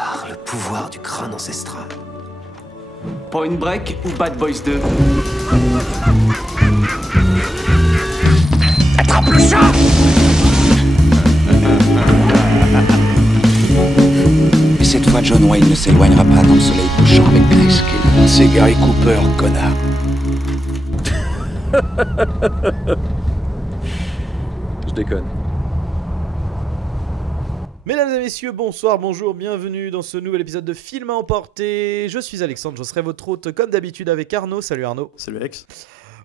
par le pouvoir du crâne ancestral. Point Break ou Bad Boys 2? Attrape le chat! Et cette fois, John Wayne ne s'éloignera pas dans le soleil couchant avec Grace Kelly. C'est Gary Cooper, connard. Je déconne. Mesdames et messieurs, bonsoir, bonjour, bienvenue dans ce nouvel épisode de Film à emporter. Je suis Alexandre, je serai votre hôte comme d'habitude avec Arnaud. Salut Arnaud. Salut Alex.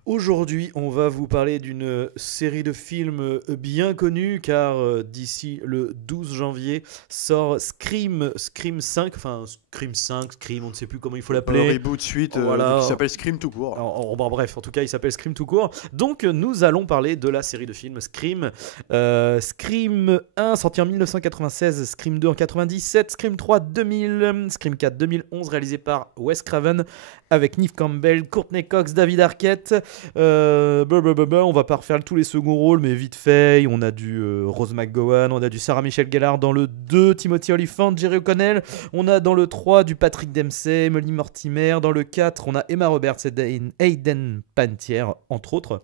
Aujourd'hui, on va vous parler d'une série de films bien connue car d'ici le 12 janvier sort Scream 5, enfin Scream 5, Scream, on ne sait plus comment il faut l'appeler. Un reboot suite Voilà. qui s'appelle Scream tout court. Bon, bref, en tout cas, il s'appelle Scream tout court. Donc, nous allons parler de la série de films Scream. Scream 1, sorti en 1996, Scream 2 en 97, Scream 3 2000, Scream 4 2011, réalisé par Wes Craven, avec Neve Campbell, Courtney Cox, David Arquette. On va pas refaire tous les seconds rôles, mais vite fait, on a du Rose McGowan, on a du Sarah Michelle Gellar dans le 2, Timothy Olyphant, Jerry O'Connell, on a dans le 3 du Patrick Dempsey, Molly Mortimer, dans le 4 on a Emma Roberts et Hayden Panettiere entre autres.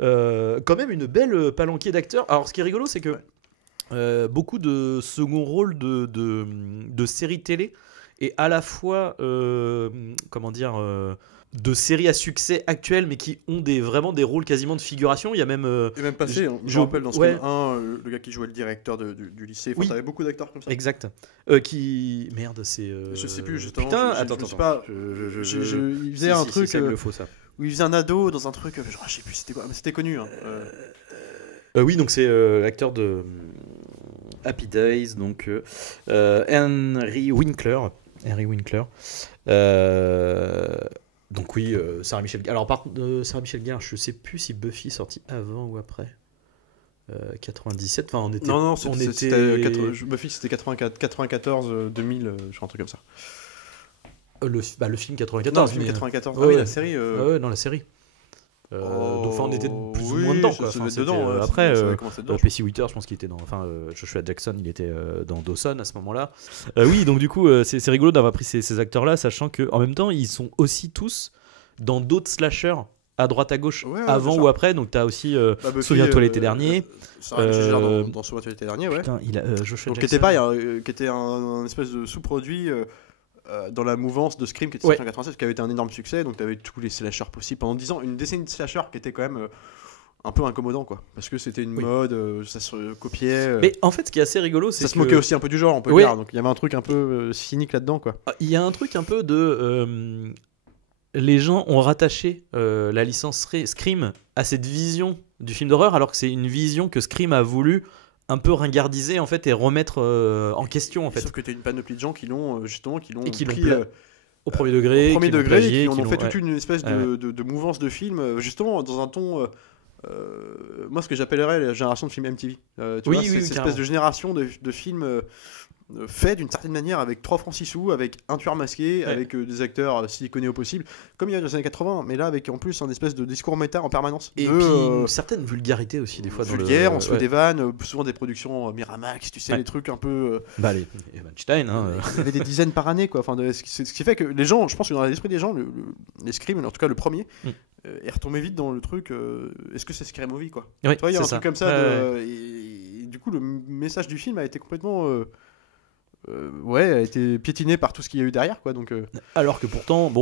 Quand même une belle palanquée d'acteurs. Alors ce qui est rigolo, c'est que beaucoup de second rôles de séries télé et à la fois de séries à succès actuelles, mais qui ont vraiment des rôles quasiment de figuration. Il y a même... Et même passé, je me rappelle dans Scream 1, le gars qui jouait le directeur du lycée. Enfin, Oui. t'avais beaucoup d'acteurs comme ça. Exact. Merde, c'est... Je sais plus, justement. Putain, je attends. sais pas. Il faisait un truc... c'est le faux, ça. Où il faisait un ado dans un truc... Genre, je sais plus c'était quoi, mais c'était connu. Hein. Oui, donc c'est l'acteur de Happy Days, donc Henry Winkler. Donc oui, Sarah Michelle Gellar. Alors par contre, Sarah Michelle Gellar, je sais plus si Buffy est sorti avant ou après. 97, enfin on était... Non, Buffy c'était 94, 2000, je crois un truc comme ça. Le film 94. Non, le film 94. Ah oui, la série... non, la série. Donc on était plus ou moins dedans, quoi. Enfin, dedans, après, dedans, Pacey Witter, je pense qu'il était dans... Enfin, Joshua Jackson, il était dans Dawson à ce moment-là. Oui, donc du coup, c'est rigolo d'avoir pris ces acteurs-là, sachant qu'en même temps, ils sont aussi tous dans d'autres slashers à droite à gauche, avant ou après. Donc t'as aussi Souviens-toi l'été dernier. Dans Souviens-toi l'été dernier, ouais. Putain, il a Joshua donc, Jackson. qui était un espèce de sous-produit dans la mouvance de Scream qui était sorti en 96, qui avait été un énorme succès. Donc t'avais tous les slashers possibles pendant 10 ans, une décennie de slashers qui était quand même un peu incommodant, quoi, parce que c'était une mode, ça se copiait. Mais en fait, ce qui est assez rigolo, c'est ça se moquait aussi un peu du genre, on peut dire. Donc il y avait un truc un peu cynique là-dedans, quoi. Il y a un truc un peu de les gens ont rattaché la licence Scream à cette vision du film d'horreur, alors que c'est une vision que Scream a voulu un peu ringardiser en fait et remettre en question en fait. Sauf que t'as une panoplie de gens qui l'ont pris pris au premier degré, qui en ont fait toute une espèce de mouvance de film, justement dans un ton. Moi, ce que j'appellerais la génération de films MTV. Cette espèce de génération de films fait d'une certaine manière avec 3 francs 6 sous, avec un tueur masqué, avec des acteurs si iconiques au possible, comme il y a dans les années 80, mais là avec en plus un espèce de discours méta en permanence. Et puis une certaine vulgarité aussi, des fois. Vulgaire, on se fait des vannes, souvent des productions Miramax, tu sais, les trucs un peu. Les Weinstein, il y avait des dizaines par année, quoi. Enfin, ce qui fait que les gens, je pense que dans l'esprit des gens, les Scream, en tout cas le premier, est retombé vite dans le truc. Est-ce que c'est Scary Movie, quoi? Oui, il y a un truc comme ça. Et du coup, le message du film a été complètement. A été piétiné par tout ce qu'il y a eu derrière, quoi. Donc, alors que pourtant,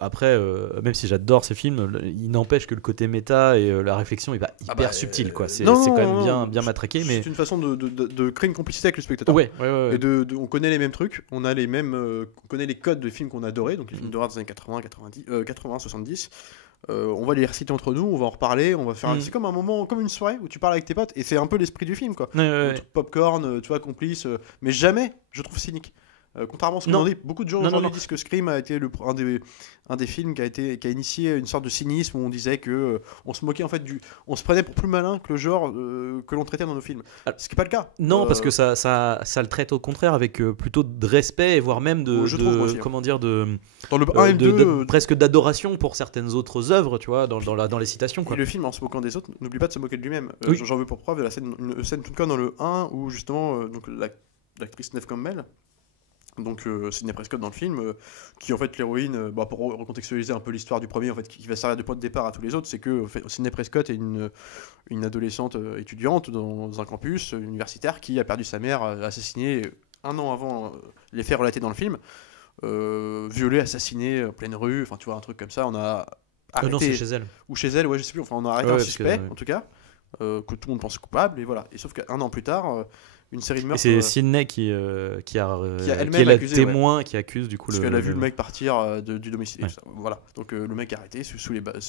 après, même si j'adore ces films, il n'empêche que le côté méta et la réflexion est hyper subtil, quoi. C'est quand même bien matraqué, mais c'est une façon de créer une complicité avec le spectateur. Ouais. Et on connaît les mêmes trucs, on a les mêmes, on connaît les codes de films qu'on a adorés, donc les films d'horreur des années 80, 70. On va les réciter entre nous, on va en reparler, on va faire c'est comme un moment, comme une soirée où tu parles avec tes potes, et c'est un peu l'esprit du film, quoi. Popcorn, tu vois, complice, mais jamais je trouve cynique. Contrairement à ce qu'on dit, beaucoup de gens aujourd'hui disent que Scream a été un des films qui a initié une sorte de cynisme où on disait que on se moquait en fait on se prenait pour plus malin que le genre que l'on traitait dans nos films. Ce qui n'est pas le cas. Non, parce que ça le traite au contraire avec plutôt de respect, voire même dans le 1 et le 2, presque d'adoration pour certaines autres œuvres, tu vois, dans les citations, quoi. Et le film, en se moquant des autres, n'oublie pas de se moquer de lui-même. J'en veux pour preuve une scène tout cas dans le 1 où justement l'actrice Neve Campbell Donc Sidney Prescott dans le film, qui en fait l'héroïne, pour recontextualiser un peu l'histoire du premier, en fait, qui va servir de point de départ à tous les autres, c'est que en fait, Sidney Prescott est une adolescente étudiante dans un campus universitaire qui a perdu sa mère, assassinée un an avant les faits relatés dans le film, violée, assassinée en pleine rue, enfin tu vois un truc comme ça, on a arrêté, non, c'est chez elle. ou chez elle, ouais je sais plus, enfin on a arrêté Ouais, un parce suspect que, en tout cas, que tout le monde pense coupable, et voilà. Et sauf qu'un an plus tard, une série de Et meurtres. c'est Sidney qui a elle-même est la accusé, témoin qui accuse du coup Parce qu'elle a vu le mec partir du domicile. Ouais. Voilà. Donc le mec est arrêté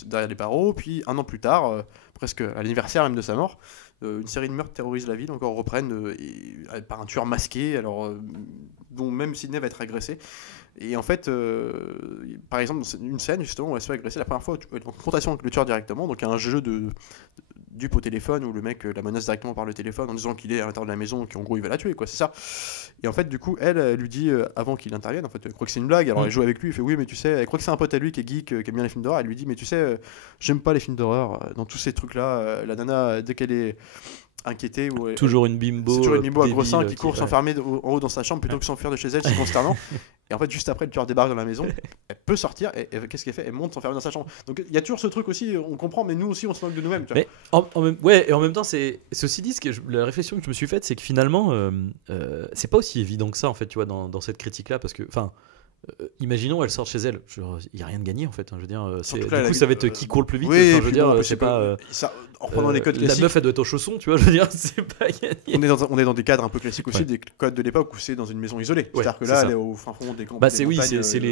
derrière les barreaux. Puis un an plus tard, presque à l'anniversaire même de sa mort, une série de meurtres terrorise la ville. Encore reprennent par un tueur masqué, dont même Sidney va être agressé. Et en fait, par exemple, dans une scène justement où elle se fait agresser la première fois, elle est en confrontation avec le tueur directement. Donc il y a un jeu de dupe au téléphone où le mec la menace directement par le téléphone en disant qu'il est à l'intérieur de la maison, qu'en gros il va la tuer, quoi, c'est ça. Et en fait, du coup, elle lui dit avant qu'il intervienne, en fait, elle croit que c'est une blague, alors elle joue avec lui, il fait oui, mais tu sais, elle croit que c'est un pote à lui qui est geek, qui aime bien les films d'horreur, elle lui dit, mais tu sais, j'aime pas les films d'horreur, dans tous ces trucs-là, la nana, dès qu'elle est inquiétée, toujours une bimbo, c'est toujours une bimbo à gros seins débile, qui court s'enfermer en haut dans sa chambre plutôt que s'enfuir de chez elle, c'est consternant. Et en fait, juste après, le tueur débarque dans la maison, elle peut sortir, et qu'est-ce qu'elle fait? Elle monte s'enfermer dans sa chambre. Donc il y a toujours ce truc aussi, on comprend, mais nous aussi, on se moque de nous-mêmes. Tu vois. Mais et en même temps, ceci dit, la réflexion que je me suis faite, c'est que finalement, c'est pas aussi évident que ça, en fait, tu vois, dans cette critique-là, parce que, enfin, imaginons, elle sort chez elle, il y a rien de gagné, en fait, hein, je veux dire, du coup, ça va être qui court le plus vite, oui, enfin, je veux dire, c'est pas... en reprenant les codes la classiques, meuf, elle doit être au chausson, tu vois, je veux dire, c'est pas gagné. on est dans des cadres un peu classiques aussi, des codes de l'époque où c'est dans une maison isolée. Ouais, C'est-à-dire que c'est là, ça. elle est au fin fond des campagnes. Bah c'est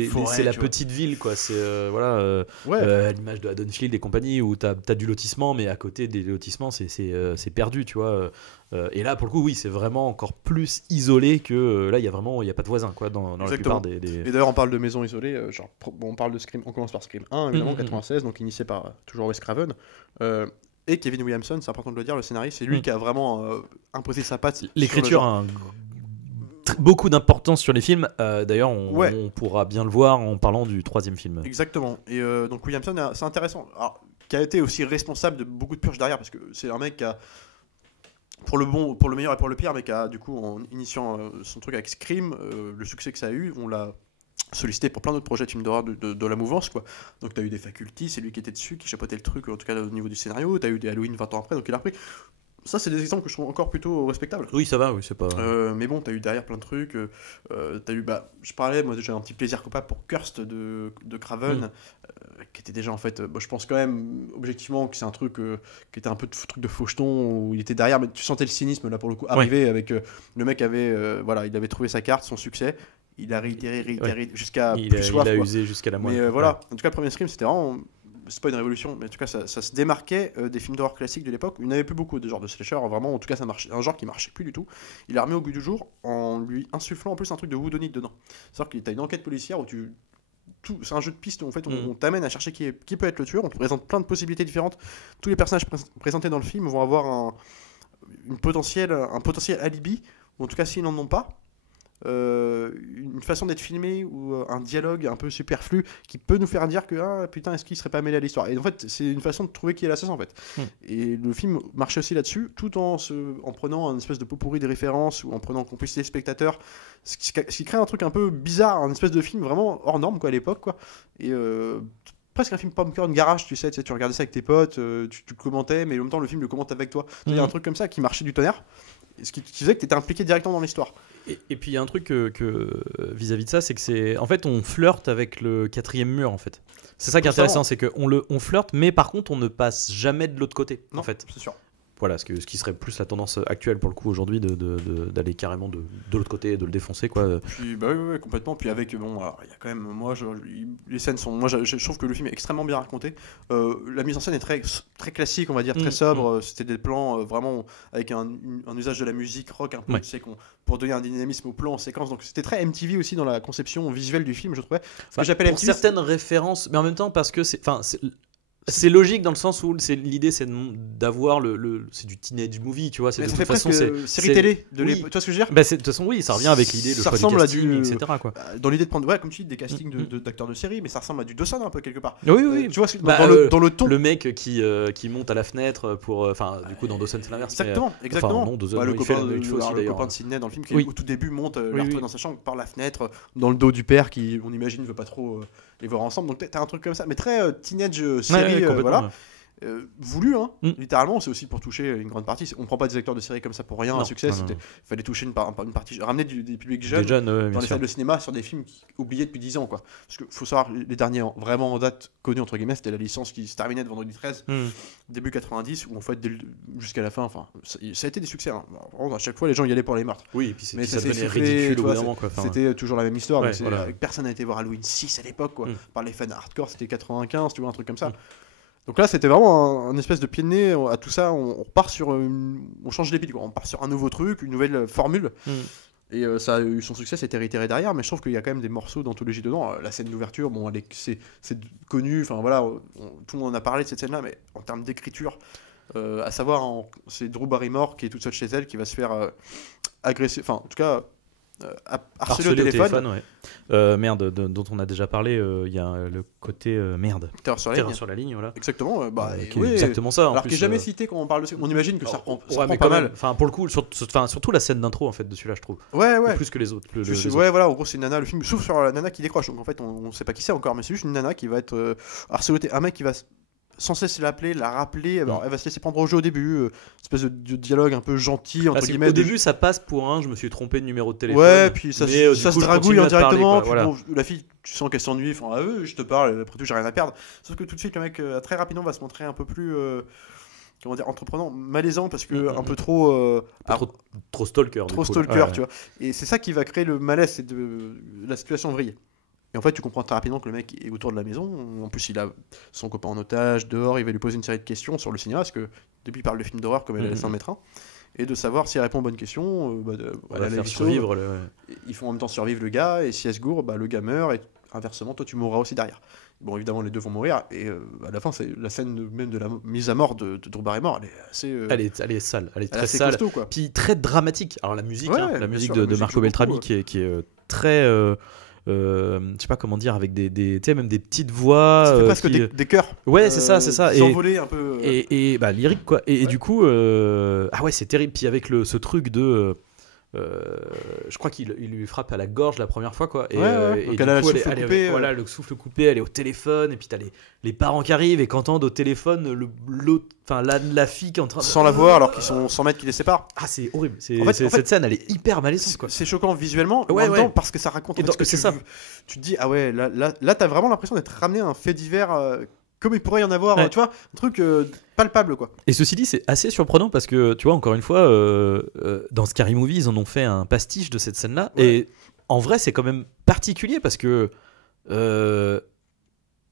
forêts, la tu vois. petite ville, quoi, c'est voilà, Ouais. l'image de Haddonfield et compagnie où t'as du lotissement, mais à côté des lotissements c'est perdu, tu vois, et là pour le coup oui, c'est vraiment encore plus isolé que là il y a pas de voisins, quoi, dans la plupart des... Et d'ailleurs, on parle de maisons isolées, on parle de Scream, on commence par Scream 1, évidemment, 96, donc initié par toujours Wes Craven. Et Kevin Williamson, c'est important de le dire, le scénariste, c'est lui qui a vraiment imposé sa patte. L'écriture a beaucoup d'importance sur les films, d'ailleurs on pourra bien le voir en parlant du troisième film. Exactement. Et donc Williamson, c'est intéressant. Alors, qui a été aussi responsable de beaucoup de purges derrière, parce que c'est un mec qui a, pour le meilleur et pour le pire, mais qui a, du coup, en initiant son truc avec Scream, le succès que ça a eu, on l'a sollicité pour plein d'autres projets de films d'horreur de la mouvance, quoi. Donc t'as eu des Faculty, c'est lui qui était dessus, qui chapeautait le truc, en tout cas au niveau du scénario. T'as eu des Halloween 20 ans après, donc il a repris. Ça, c'est des exemples que je trouve encore plutôt respectables. Oui, ça va, oui, c'est pas... mais bon, t'as eu derrière plein de trucs. T'as eu, je parlais, moi j'ai un petit plaisir coupable pour Cursed de Craven, qui était déjà en fait, je pense quand même, objectivement, que c'est un truc qui était un peu de truc de faucheton, où il était derrière, mais tu sentais le cynisme là pour le coup arriver avec le mec avait, voilà, il avait trouvé sa carte, son succès. Il a réitéré jusqu'à plus soif. Il a quoi. usé jusqu'à la moelle. Mais voilà, en tout cas, le premier Scream, c'était vraiment. C'est pas une révolution, mais en tout cas, ça se démarquait des films d'horreur classiques de l'époque. Il n'y en avait plus beaucoup de genres de slasher, vraiment. En tout cas, ça marchait, un genre qui marchait plus du tout. Il l'a remis au goût du jour en lui insufflant en plus un truc de whodunit dedans. C'est-à-dire que tu as une enquête policière où c'est un jeu de pistes où en fait on t'amène à chercher qui peut être le tueur. On te présente plein de possibilités différentes. Tous les personnages présentés dans le film vont avoir un potentiel alibi, ou en tout cas s'ils n'en ont pas. Une façon d'être filmé ou un dialogue un peu superflu qui peut nous faire dire que putain, est-ce qu'il serait pas mêlé à l'histoire. Et en fait c'est une façon de trouver qui est l'assassin en fait. Et le film marchait aussi là-dessus, tout en prenant un espèce de pot-pourri des références ou en prenant en complicité les spectateurs, ce qui crée un truc un peu bizarre, un espèce de film vraiment hors norme quoi à l'époque quoi. Et presque un film popcorn garage, tu sais, tu regardais ça avec tes potes, tu commentais, mais en même temps le film le commente avec toi. Il y a un truc comme ça qui marchait du tonnerre, ce qui faisait que tu étais impliqué directement dans l'histoire. Et puis il y a un truc que vis-à-vis de ça, c'est que en fait on flirte avec le quatrième mur en fait. C'est ça qui est intéressant, c'est qu'on flirte, mais par contre on ne passe jamais de l'autre côté. Non, en fait. C'est sûr. Voilà, ce qui serait plus la tendance actuelle pour le coup aujourd'hui d'aller carrément de l'autre côté, de le défoncer quoi. Puis oui, complètement. Puis avec il y a quand même les scènes sont je trouve que le film est extrêmement bien raconté. La mise en scène est très très classique, on va dire, très sobre. C'était des plans vraiment avec un usage de la musique rock un peu, tu sais, pour donner un dynamisme au plan en séquence. Donc c'était très MTV aussi dans la conception visuelle du film, je trouvais. Ce que j'appelle pour MTV, certaines références, mais en même temps parce que C'est logique dans le sens où l'idée c'est d'avoir c'est du teenage movie, tu vois. Mais De ça toute fait façon, presque série télé de oui. l'époque. Tu vois ce que je veux dire? Bah, de toute façon, oui, ça revient avec l'idée, le Ça choix du ressemble à casting, du- etc. Quoi. Dans l'idée de prendre, ouais, comme tu dis, des castings d'acteurs de série, mais ça ressemble à du Dawson un peu quelque part. Oui, oui. Tu vois, Bah, dans le ton. Le mec qui monte à la fenêtre pour. Enfin, du coup, dans Dawson, c'est l'inverse. Exactement, exactement. non, Dawson, Bah, le il fait copain il fait aussi, le d'ailleurs. copain de Sydney dans le film qui Oui. au tout début monte Oui, leur oui. dans sa chambre par la fenêtre dans le dos du père qui on imagine veut pas trop les voir ensemble. Donc t'as un truc comme ça, mais très teenage série, Ouais, complètement, voilà. ouais. Voulu, hein, Mm. littéralement, c'est aussi pour toucher une grande partie. On prend pas des acteurs de série comme ça pour rien, Non, un succès. non, non. Il fallait toucher une partie, ramener des publics jeunes Des jeunes, ouais, dans bien les sûr. salles de cinéma sur des films oubliés depuis 10 ans, quoi. Parce qu'il faut savoir, les derniers vraiment en date connus entre guillemets, c'était la licence qui se terminait de Vendredi 13, début 90, où en fait jusqu'à la fin, enfin, ça a été des succès. Hein. Alors, à chaque fois, les gens y allaient pour les meurtres. Oui, et puis Mais ça ça s'est devenait soufflé, ridicule tu au vois, bout d'un moment, quoi. Enfin, C'était toujours la même histoire. Ouais, donc voilà. Personne n'a été voir Halloween 6 à l'époque, quoi. Mm. Par les fans hardcore, c'était 95, tu vois, un truc comme ça. Donc là, c'était vraiment un espèce de pied de nez à tout ça. On repart sur on change d'épique, quoi. On part sur un nouveau truc, une nouvelle formule. Et ça a eu son succès, c'était réitéré derrière, mais je trouve qu'il y a quand même des morceaux d'anthologie dedans. La scène d'ouverture, bon, c'est connu, enfin voilà, tout le monde en a parlé de cette scène-là, mais en termes d'écriture, à savoir, c'est Drew Barrymore qui est toute seule chez elle, qui va se faire agresser, enfin en tout cas harceler au téléphone. Ouais. Merde, dont on a déjà parlé, il y a le côté merde. Terreur sur la Terreur ligne. sur la ligne, voilà. Exactement, Qui est oui, exactement ça. En alors plus, qui est jamais cité quand on parle de ça. On imagine que ça ouais, reprend mais pas quand mal. même, enfin, pour le coup, surtout la scène d'intro en fait de celui-là, je trouve. Ouais, ouais. Plus que les autres. Ouais, les autres. voilà, en gros, c'est une nana, le film s'ouvre sur la nana qui décroche. Donc en fait, on sait pas qui c'est encore, mais c'est juste une nana qui va être harcelée. Un mec qui va sans cesse l'appeler, la rappeler. Alors, elle va se laisser prendre au jeu au début. Espèce de dialogue un peu gentil, entre guillemets. Au début, ça passe pour je me suis trompé de numéro de téléphone. Ouais, puis ça, mais, ça du coup, se je dragouille continue à te indirectement. parler, quoi, Puis voilà. bon, la fille, tu sens qu'elle s'ennuie. Enfin, je te parle, après tout, j'ai rien à perdre. Sauf que tout de suite, le mec, très rapidement, va se montrer un peu plus. Comment dire, entreprenant, malaisant, parce que un peu trop. Trop stalker. Trop du coup, stalker, là. Ouais. tu vois. Et c'est ça qui va créer le malaise, c'est de la situation vrille. Et en fait, tu comprends très rapidement que le mec est autour de la maison. En plus, il a son copain en otage, dehors. Il va lui poser une série de questions sur le cinéma, parce que depuis, il parle de films d'horreur comme elle laisse en mettre un. Et de savoir s'il répond aux bonnes questions, On va faire survivre. ils font en même temps survivre le gars. Et si elle se gourre, le gars meurt. Et inversement, toi, tu mourras aussi derrière. Bon, évidemment, les deux vont mourir. Et à la fin, c'est la scène même de la mise à mort de Drew Barrymore. Elle est assez. Elle est sale. Elle est elle est très assez sale. costaud, quoi. Puis très dramatique. Alors la musique, Ouais, la bien musique sûr, de la musique Marco joue Beltrami beaucoup, qui est très. Je sais pas comment dire, avec tu sais, même des petites voix. Ça fait presque qui- des chœurs. Ouais, c'est ça. S'envoler un peu. Et lyrique quoi. Et du coup, ah ouais, c'est terrible. Puis avec ce truc de. Je crois qu'il lui frappe à la gorge la première fois quoi. Et, Ouais. et Donc du elle a coup, le souffle coupé, voilà, le souffle coupé, elle est au téléphone et puis t'as les parents qui arrivent et qu'entendent au téléphone la fille qui est en train de... Sans la voir alors qu'ils sont 100 mètres qui les séparent. Ah, c'est horrible. En fait, Cette scène elle est hyper malaisante quoi. C'est choquant visuellement, Ouais, en même temps, ouais. parce que ça raconte. Et En fait, ce que c'est ça. Tu te dis, ah ouais, là t'as vraiment l'impression d'être ramené à un fait divers comme il pourrait y en avoir, Ouais. tu vois, un truc palpable quoi. Et ceci dit, c'est assez surprenant parce que, tu vois, encore une fois, dans Scary Movie, ils en ont fait un pastiche de cette scène-là. Ouais. Et en vrai, c'est quand même particulier parce que.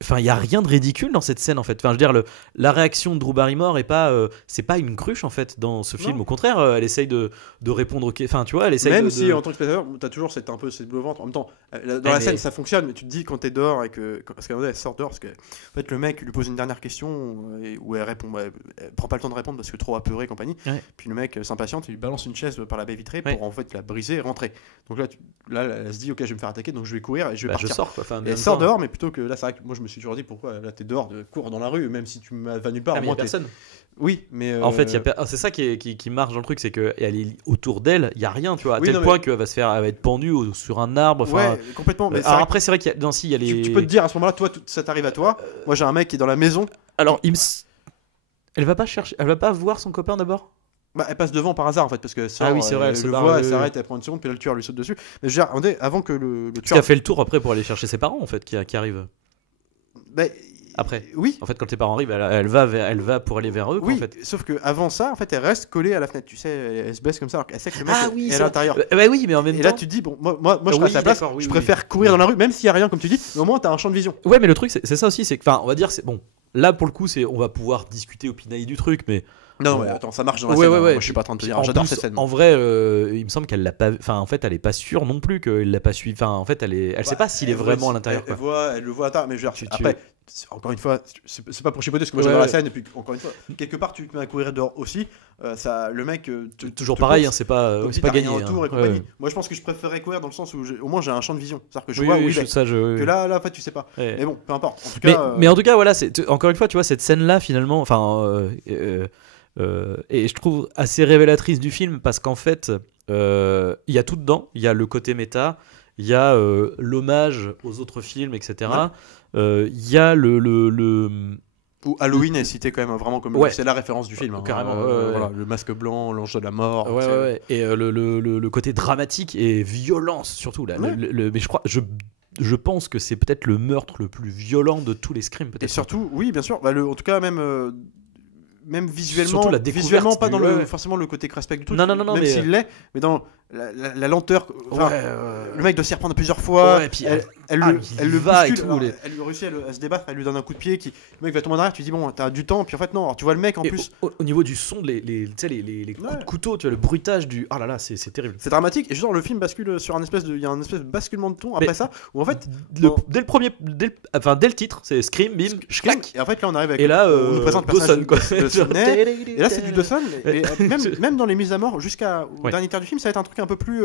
Enfin, il y a rien de ridicule dans cette scène en fait. Enfin, je veux dire, la réaction de Drew Barrymore est pas, c'est pas une cruche en fait dans ce film. Non. Au contraire, elle essaye de répondre aux. Enfin, tu vois, elle essaye Même de. si en tant que spectateur, t'as toujours cette bleu au ventre. En même temps, dans la scène ça fonctionne, mais tu te dis quand t'es dehors et que parce qu'à un moment elle sort dehors parce que en fait le mec lui pose une dernière question où elle répond, elle prend pas le temps de répondre parce que trop apeuré et compagnie. Ouais. Puis le mec s'impatiente, il lui balance une chaise par la baie vitrée Ouais. pour en fait la briser et rentrer. Donc là, elle se dit ok, je vais me faire attaquer, donc je vais courir et je vais Bah, je partir. sors quoi. Enfin, en Et même elle sort temps, dehors, mais plutôt que là, c'est vrai que moi je me suis toujours dit pourquoi là t'es dehors, cours dans la rue, même si tu vas nulle part. Ah, au mais y a moins, t'es- personne. Oui, mais En fait, c'est ça qui marche dans le truc, c'est qu'elle est autour d'elle, il y a rien, tu vois, à Oui, tel non, point mais- qu'elle va elle va être pendue sur un arbre. Enfin, ouais, complètement. Mais c'est alors vrai après, c'est vrai qu'il y a, non, si, il y a que les. tu peux te dire à ce moment-là, toi, ça t'arrive à toi. Moi, j'ai un mec qui est dans la maison. Alors, elle va pas chercher, elle va pas voir son copain d'abord. Elle passe devant par hasard en fait parce que Ah oui, c'est vrai, elle elle se le barre, voit, elle oui, s'arrête, elle prend une seconde, puis là le tueur lui saute dessus. Mais je veux dire, attendez, avant que le Parce tueur. qu'elle fait le tour après pour aller chercher ses parents en fait, qui arrivent. Bah, Après. Oui. En fait, quand tes parents arrivent, elle va pour aller vers eux. Quoi, Oui, en fait. sauf que avant ça, en fait, elle reste collée à la fenêtre. Tu sais, elle se baisse comme ça, alors qu'elle sait que le mec est à c'est l'intérieur. vrai. Bah oui, mais en même Et temps. là, tu te dis, bon, moi je serais à Oui, sa place, d'accord, oui, je oui. préfère courir dans la rue, même s'il y a rien, comme tu dis, mais au moins t'as un champ de vision. Ouais, mais le truc, c'est ça aussi, c'est que, enfin, on va dire, c'est bon. Là, pour le coup, on va pouvoir discuter au pinaille du truc, mais. Non, Bon. mais attends, ça marche dans la Ouais, scène. ouais, hein. ouais. Moi, je suis pas en train de te dire, En j'adore plus, cette scène. En vrai, il me semble qu'elle l'a pas. Enfin, en fait, elle est pas sûre non plus qu'elle l'a pas suivi. Enfin, en fait, elle sait pas s'il est vraiment à l'intérieur. Elle quoi. le voit à l'intérieur, mais je veux dire, Tu- après, encore une fois, c'est pas pour chipoter parce que moi j'adore la scène, et puis encore une fois, quelque part tu te mets à courir dehors aussi. Le mec. Toujours pareil, hein, c'est pas gagné. Autour et compagnie. Moi je pense que je préférerais courir dans le sens où au moins j'ai un champ de vision. C'est-à-dire que je vois où il est. Que là, en fait, tu sais pas. Mais bon, peu importe. En tout cas, mais en tout cas, voilà, encore une fois, tu vois, cette scène-là, finalement, enfin. Et je trouve assez révélatrice du film parce qu'en fait, il y a tout dedans. Il y a le côté méta, il y a l'hommage aux autres films, etc. Il y a où Halloween est cité quand même vraiment comme c'est la référence du film. Carrément. Voilà, le masque blanc, l'ange de la mort. Et le côté dramatique et violence surtout là. Mais je pense que c'est peut-être le meurtre le plus violent de tous les Scream. Et surtout, oui, bien sûr. En tout cas, même visuellement, surtout la visuellement pas dans forcément le côté craspec du truc, non, même s'il l'est, mais dans la lenteur. Le mec doit s'y reprendre plusieurs fois. Et puis elle le va bouscule, et tout. Elle lui réussit à se débattre, elle lui donne un coup de pied. Le mec va tomber en arrière, tu dis bon, t'as du temps, puis en fait non. Alors, tu vois le mec en plus. Au niveau du son, les coups de couteau, tu vois le bruitage du. Ah là là, c'est terrible. C'est dramatique. Et genre le film bascule sur il y a un espèce de basculement de ton après ça, où en fait dès le titre, c'est Scream, bim, clac. Et en fait là on arrive avec. Et là, on nous présente Dawson quoi. Et là c'est du Dawson. Et même dans les mises à mort jusqu'au dernier tiers du film, ça va être un truc un peu plus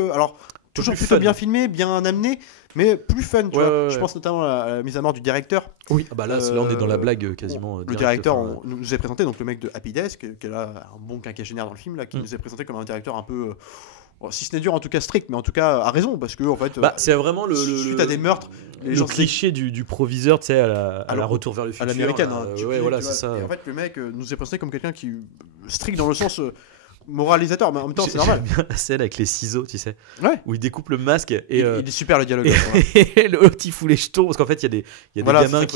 toujours plutôt bien filmé, bien amené, mais plus fun. Tu vois. Je pense notamment à la mise à mort du directeur. Oui, là on est dans la blague quasiment. Le directeur nous est présenté, donc le mec de Happy Days, qui est là un bon quinquagénaire dans le film, là, qui nous est présenté comme un directeur un peu, si ce n'est dur, en tout cas strict, mais en tout cas à raison, parce que en fait, c'est vraiment suite à des meurtres, les gens cliché du proviseur, tu sais, à la Retour vers le futur, à l'américaine. Voilà, c'est ça. Et en fait, le mec nous est présenté comme quelqu'un qui strict dans le sens moralisateur, mais en même temps c'est normal. J'aime bien la scène avec les ciseaux, tu sais, où il découpe le masque et il est super le dialogue. Et l'autre il fout les jetons parce qu'en fait il y a des gamins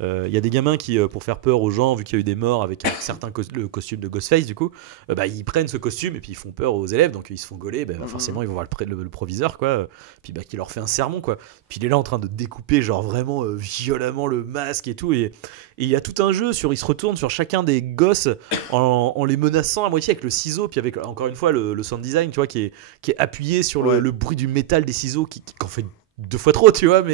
il y a des gamins qui, pour faire peur aux gens, vu qu'il y a eu des morts avec le costume de Ghostface, du coup, ils prennent ce costume et puis ils font peur aux élèves, donc ils se font gauler. Forcément, ils vont voir le proviseur, quoi. Puis qui leur fait un sermon, quoi. Puis il est là en train de découper, genre vraiment violemment le masque et tout. Et il y a tout un jeu il se retourne sur chacun des gosses en les menaçant à moitié avec le ciseau, puis avec encore une fois le sound design, tu vois, qui est appuyé sur le bruit du métal des ciseaux qui en fait 2 fois trop, tu vois,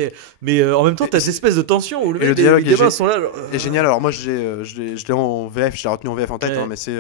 mais en même temps t'as cette espèce de tension où les gamins sont là est génial. Alors moi je l'ai en VF, je l'ai retenu en VF en tête, mais c'est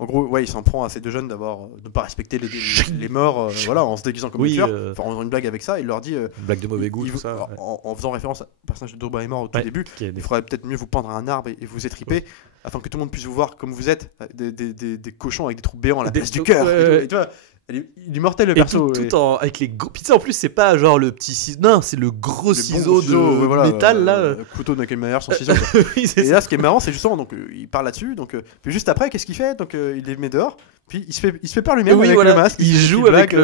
en gros il s'en prend à ces deux jeunes d'abord de pas respecter les morts, voilà, en se déguisant comme un tueur, en faisant une blague avec ça. Il leur dit une blague de mauvais goût, tout ça, en faisant référence au personnage de Drew Barrymore au tout début, il faudrait peut-être mieux vous pendre à un arbre et vous étriper afin que tout le monde puisse vous voir comme vous êtes, des cochons avec des trous béants à la place du cœur. Et tu vois, il est mortel le perso. Tout avec les gros. Puis en plus, c'est pas genre le petit ciseau. Non, c'est le gros ciseau de métal là. Couteau de Michael son ciseau. Et là, ce qui est marrant, c'est justement, donc il parle là-dessus. Donc, puis juste après, qu'est-ce qu'il fait? Donc, il les met dehors. Puis il se fait peur lui-même avec le masque. Il joue avec.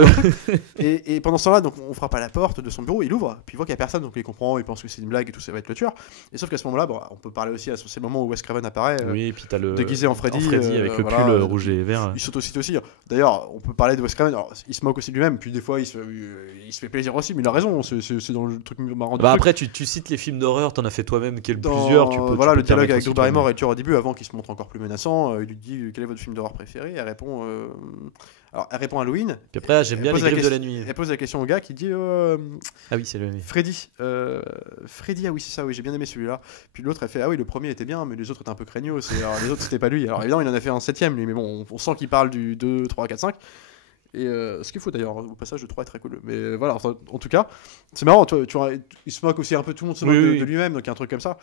Et pendant ce temps-là, donc on frappe à la porte de son bureau. Il ouvre. Puis il voit qu'il y a personne. Donc il comprend. Il pense que c'est une blague et tout. Ça va être le tueur. Et sauf qu'à ce moment-là, on peut parler aussi à ce moment où Wes Craven apparaît. Oui, puis t'as déguisé en Freddy avec le pull rouge et vert. Il s'autocite aussi. D'ailleurs, on peut parler de Wes Craven. Alors, il se moque aussi de lui-même. Puis des fois, il se fait plaisir aussi. Mais il a raison. C'est dans le truc marrant. Après, tu cites les films d'horreur. T'en as fait toi-même plusieurs. Voilà, le dialogue avec Drew Barrymore et le tueur au début, avant qu'il se montre encore plus menaçant. Il lui dit quel est votre film d'horreur préféré. Elle répond. Alors, elle répond Halloween. Puis après, j'aime bien les griffes de la nuit. Elle pose la question au gars qui dit ah oui, c'est le Freddy. Freddy, ah oui, c'est ça, oui, j'ai bien aimé celui-là. Puis l'autre, elle fait ah oui, le premier était bien, mais les autres étaient un peu craignos. Alors, les autres, c'était pas lui. Alors, évidemment, il en a fait un 7ème, lui, mais bon, on sent qu'il parle du 2, 3, 4, 5. Et ce qu'il faut d'ailleurs, au passage, le 3 est très cool. Mais voilà, en tout cas, c'est marrant. Il se moque aussi un peu, tout le monde se moque de lui-même, donc il y a un truc comme ça.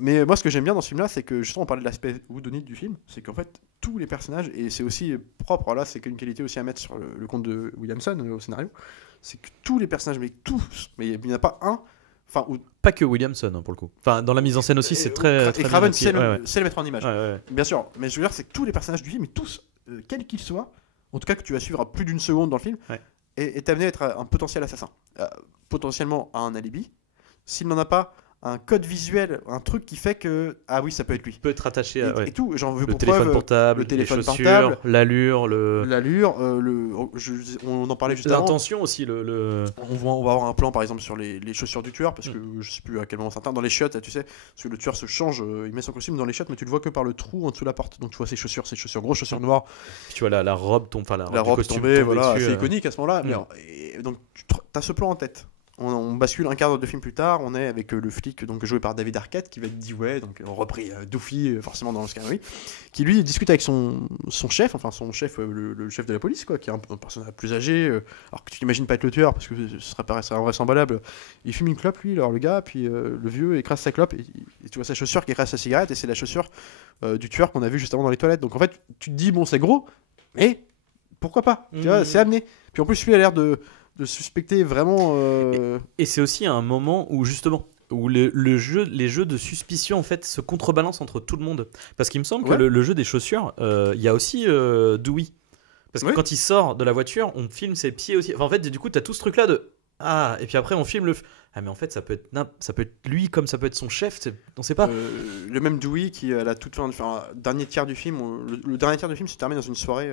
Mais moi, ce que j'aime bien dans ce film-là, c'est que justement, on parlait de l'aspect whodunit du film, c'est qu'en fait, tous les personnages, et c'est aussi propre, là, c'est une qualité aussi à mettre sur le compte de Williamson au scénario, c'est que tous les personnages, mais tous, mais il n'y en a pas un, enfin, pas que Williamson pour le coup. Enfin, dans la mise en scène aussi, c'est très. Et Craven sait le mettre en image, ouais. Bien sûr. Mais je veux dire, c'est que tous les personnages du film, mais tous, quels qu'ils soient, en tout cas que tu vas suivre à plus d'une seconde dans le film, est amené à être un potentiel assassin, potentiellement à un alibi. S'il n'en a pas, un code visuel, un truc qui fait que ah oui, ça peut être lui. Peut être attaché à et tout. J'en veux le pour téléphone preuve, portable, le téléphone les chaussures, portable, l'allure, on en parlait juste avant. L'intention aussi, On va avoir un plan par exemple sur les chaussures du tueur parce que je sais plus à quel moment ça atteint dans les chiottes, tu sais, parce que le tueur se change, il met son costume dans les chiottes, mais tu le vois que par le trou en dessous de la porte. Donc tu vois ses chaussures, grosses chaussures noires. Puis tu vois la robe tombe, la robe tombée, voilà, c'est iconique à ce moment-là. Et donc tu as ce plan en tête. on bascule un quart d'heure de film plus tard, on est avec le flic donc joué par David Arquette qui va être Dewey, donc repris Doofy forcément dans le scénario, qui lui discute avec son chef, enfin son chef, le chef de la police quoi, qui est un personnage plus âgé, alors que tu n'imagines pas être le tueur parce que ce serait invraisemblable. Il fume une clope lui, alors le gars, puis le vieux écrase sa clope et tu vois sa chaussure qui écrase sa cigarette et c'est la chaussure du tueur qu'on a vu juste avant dans les toilettes. Donc en fait tu te dis bon c'est gros, mais pourquoi pas, tu vois, c'est amené. Puis en plus lui a l'air de suspecter vraiment. Et c'est aussi un moment où justement où les jeux de suspicion en fait se contrebalancent entre tout le monde. Parce qu'il me semble que le jeu des chaussures, il y a aussi Dewey. Parce que quand il sort de la voiture, on filme ses pieds aussi. Enfin, en fait, du coup, t'as tout ce truc-là de et puis après on filme le. Ah mais en fait ça peut être lui comme ça peut être son chef, on sait pas. Le même Dewey qui à la toute fin, dernier tiers du film, le dernier tiers du film se termine dans une soirée.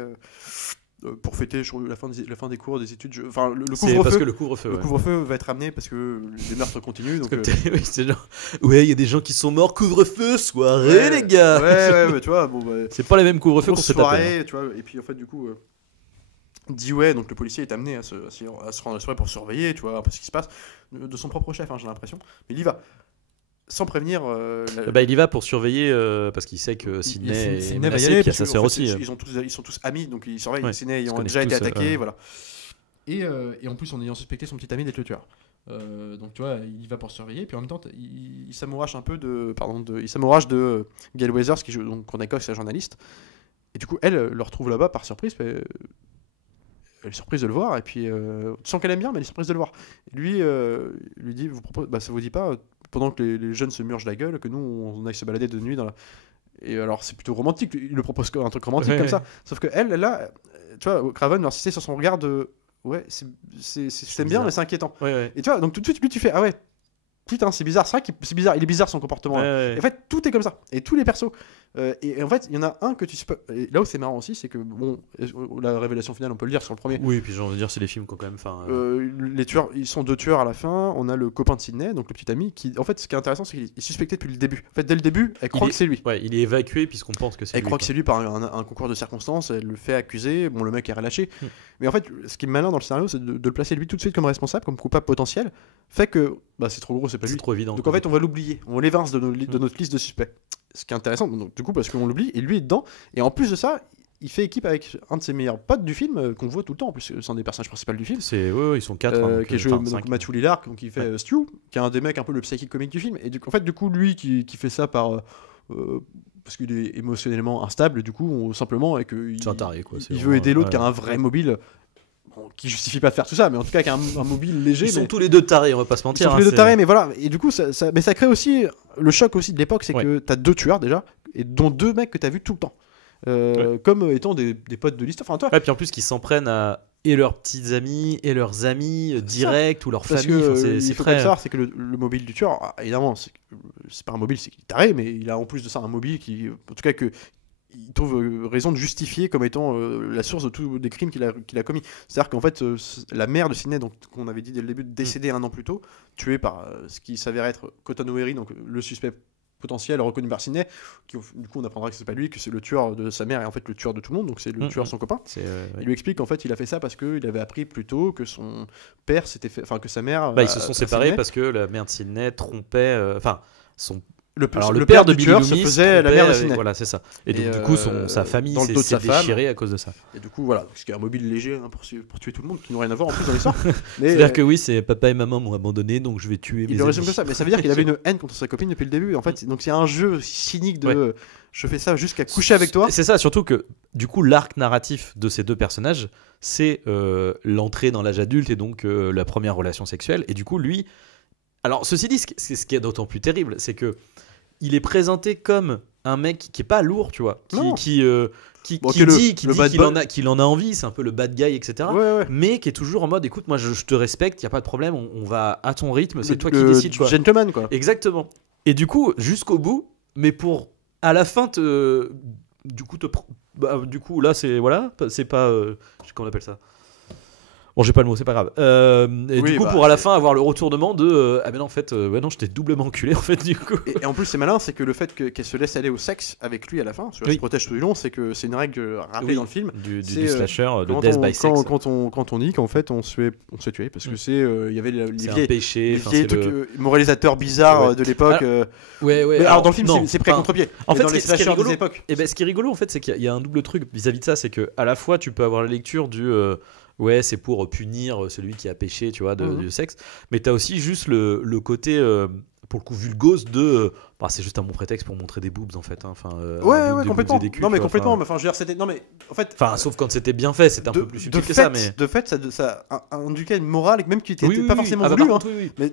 Pour fêter la fin des cours, des études, enfin le couvre-feu. Parce que le couvre-feu. Le couvre-feu va être amené parce que les meurtres continuent. Donc oui, c'est genre. Ouais, il y a des gens qui sont morts. Couvre-feu, soirée, les gars. Ouais, mais tu vois, bon. C'est pas les mêmes couvre-feux qu'on se tape. Soirée, tu vois. Et puis en fait, du coup, Dewey, donc le policier est amené à se rendre à la soirée pour surveiller, tu vois, un peu ce qui se passe de son propre chef, j'ai l'impression. Mais il y va. Sans prévenir. Il y va pour surveiller parce qu'il sait que Sidney est menacé, puis il y a sa sœur aussi. Ils sont tous amis, donc ils surveillent. Ouais, Sidney ayant déjà été attaqué, voilà. Et en plus, en ayant suspecté son petit ami d'être le tueur. Donc tu vois, il y va pour surveiller, puis en même temps, il s'amourache un peu il s'amourache de Gail Weathers, qui joue donc Courtney Cox, la journaliste. Et du coup, elle le retrouve là-bas par surprise. Elle est surprise de le voir, et puis sans qu'elle aime bien, mais elle est surprise de le voir. Et lui dit, ça vous dit pas, pendant que les jeunes se murgent la gueule, que nous on aille se balader de nuit dans la. Et alors c'est plutôt romantique, il le propose un truc romantique comme ça. Sauf que elle là, tu vois, Craven va insister sur son regard de c'est bien, mais c'est inquiétant. Et tu vois, donc tout de suite lui tu fais ah ouais. Putain, c'est bizarre, c'est vrai qu'il c'est bizarre, il est bizarre son comportement. Et en fait, tout est comme ça. Et tous les persos. Et en fait, il y en a un que tu sais pas. Et là où c'est marrant aussi, c'est que bon, la révélation finale, on peut le dire sur le premier. Oui, et puis j'ai envie de dire, c'est les films quand même. Les tueurs, ils sont 2 tueurs à la fin. On a le copain de Sidney, donc le petit ami, qui en fait, ce qui est intéressant, c'est qu'il est suspecté depuis le début. En fait, dès le début, elle croit que c'est lui. Ouais, il est évacué puisqu'on pense que c'est lui. Elle croit que c'est lui par un concours de circonstances. Elle le fait accuser. Bon, le mec est relâché. Mais en fait, ce qui est malin dans le scénario, c'est de le placer lui tout de suite comme responsable, comme coupable potentiel. Fait que c'est trop gros, c'est pas lui. C'est trop évident. Donc en fait, on va l'oublier. On l'évince de notre liste de suspects. Ce qui est intéressant, donc, du coup, parce qu'on l'oublie, et lui est dedans. Et en plus de ça, il fait équipe avec un de ses meilleurs potes du film, qu'on voit tout le temps. En plus, c'est un des personnages principaux du film. Ils sont 4. Qui est joué donc Matthew Lillard, qui fait Stu, qui est un des mecs un peu le psychic comique du film. Et en fait, du coup, lui qui fait ça par. Parce qu'il est émotionnellement instable, du coup, simplement, et que c'est un taré, quoi. Il veut aider l'autre qui a un vrai mobile. Qui justifie pas de faire tout ça, mais en tout cas avec un mobile léger. Ils sont tous les deux tarés, on va pas se mentir. Ils sont tous les deux tarés, mais voilà. Et du coup, mais ça crée aussi le choc aussi de l'époque, c'est que t'as 2 tueurs déjà, et dont 2 mecs que t'as vu tout le temps, comme étant des potes de l'histoire. Enfin, toi. Et puis en plus, qu'ils s'en prennent à et leurs petites amies et leurs amis directs ou leur famille. Il faut savoir, c'est que le mobile du tueur, évidemment, c'est pas un mobile, c'est qu'il est taré, mais il a en plus de ça un mobile qui, en tout cas que. Il trouve raison de justifier comme étant la source de tous des crimes qu'il a commis. C'est-à-dire qu'en fait, la mère de Sidney, donc qu'on avait dit dès le début, décédée 1 an plus tôt, tuée par ce qui s'avère être Cotton O'Leary, donc le suspect potentiel reconnu par Sidney, qui du coup on apprendra que c'est pas lui, que c'est le tueur de sa mère et en fait le tueur de tout le monde, donc c'est le tueur de son copain. Il lui explique qu'en fait il a fait ça parce qu'il avait appris plus tôt que son père s'était fait, enfin que sa mère. Ils se sont séparés parce que la mère de Sidney trompait, le père de du Billy tueur Loomis se faisait la mère de Sidney. Voilà, c'est ça. Et donc, du coup, sa famille s'est déchirée à cause de ça. Et du coup, voilà, ce qui est un mobile léger pour tuer tout le monde, qui n'ont rien à voir en plus dans l'histoire. C'est-à-dire que oui, c'est papa et maman m'ont abandonné, donc je vais tuer mes amis. Il le résume comme ça, mais ça veut dire qu'il avait une haine contre sa copine depuis le début. En fait, donc c'est un jeu cynique de je fais ça jusqu'à coucher avec toi. C'est ça, surtout que du coup, l'arc narratif de ces 2 personnages, c'est l'entrée dans l'âge adulte et donc la première relation sexuelle. Et du coup, lui. Alors, ceci dit, c'est ce qui est d'autant plus terrible, c'est que il est présenté comme un mec qui est pas lourd, tu vois, qui dit qu'il en a envie, c'est un peu le bad guy, etc. Mais qui est toujours en mode, écoute, moi je te respecte, y a pas de problème, on va à ton rythme, c'est toi qui décides, quoi. Gentleman, quoi. Exactement. Et du coup, jusqu'au bout, mais pour à la fin du coup là c'est voilà, c'est pas comment on appelle ça. Bon, j'ai pas le mot, c'est pas grave. Et Oui, du coup, bah, pour à la fin avoir le retournement de ah ben non, en fait, ouais, non, j'étais doublement enculé en fait du coup. Et en plus, c'est malin, c'est que le fait qu'elle se laisse aller au sexe avec lui à la fin, parce qu'elle se protège tout du long, c'est que c'est une règle rappelée Oui, dans le film. du C'est, slasher, de Quand death on, by sex. quand on dit qu'en fait on se fait tuer, parce que il y avait les C'est un vieilles, péché. les enfin, vieilles c'est trucs le- moralisateurs bizarres Ouais. de l'époque. Ouais, ouais. Mais alors dans le film, non, c'est pris à enfin, contre-pied. En Mais fait, dans les ce qui est slashers rigolo, des époques. et ben, ce qui est rigolo, en fait, c'est qu'il y a un double truc vis-à-vis de ça, c'est que à la fois, tu peux avoir la lecture du ouais, c'est pour punir celui qui a péché, tu vois, du sexe, mais t'as aussi juste le côté, pour le coup, vulgose de. Bah, c'est juste un bon prétexte pour montrer des boobs, en fait. Hein. Enfin, Ouais, des complètement. boobs et des culs, Non, mais tu vois, complètement. enfin. Mais enfin, je veux dire, c'était. Non, mais en fait. Enfin, sauf quand c'était bien fait, c'était un peu plus subtil que ça, mais. De fait, ça indiquait une morale, même qui était Oui, oui, pas oui. forcément Ah, bah, voulu. par Hein. contre, oui, oui. Mais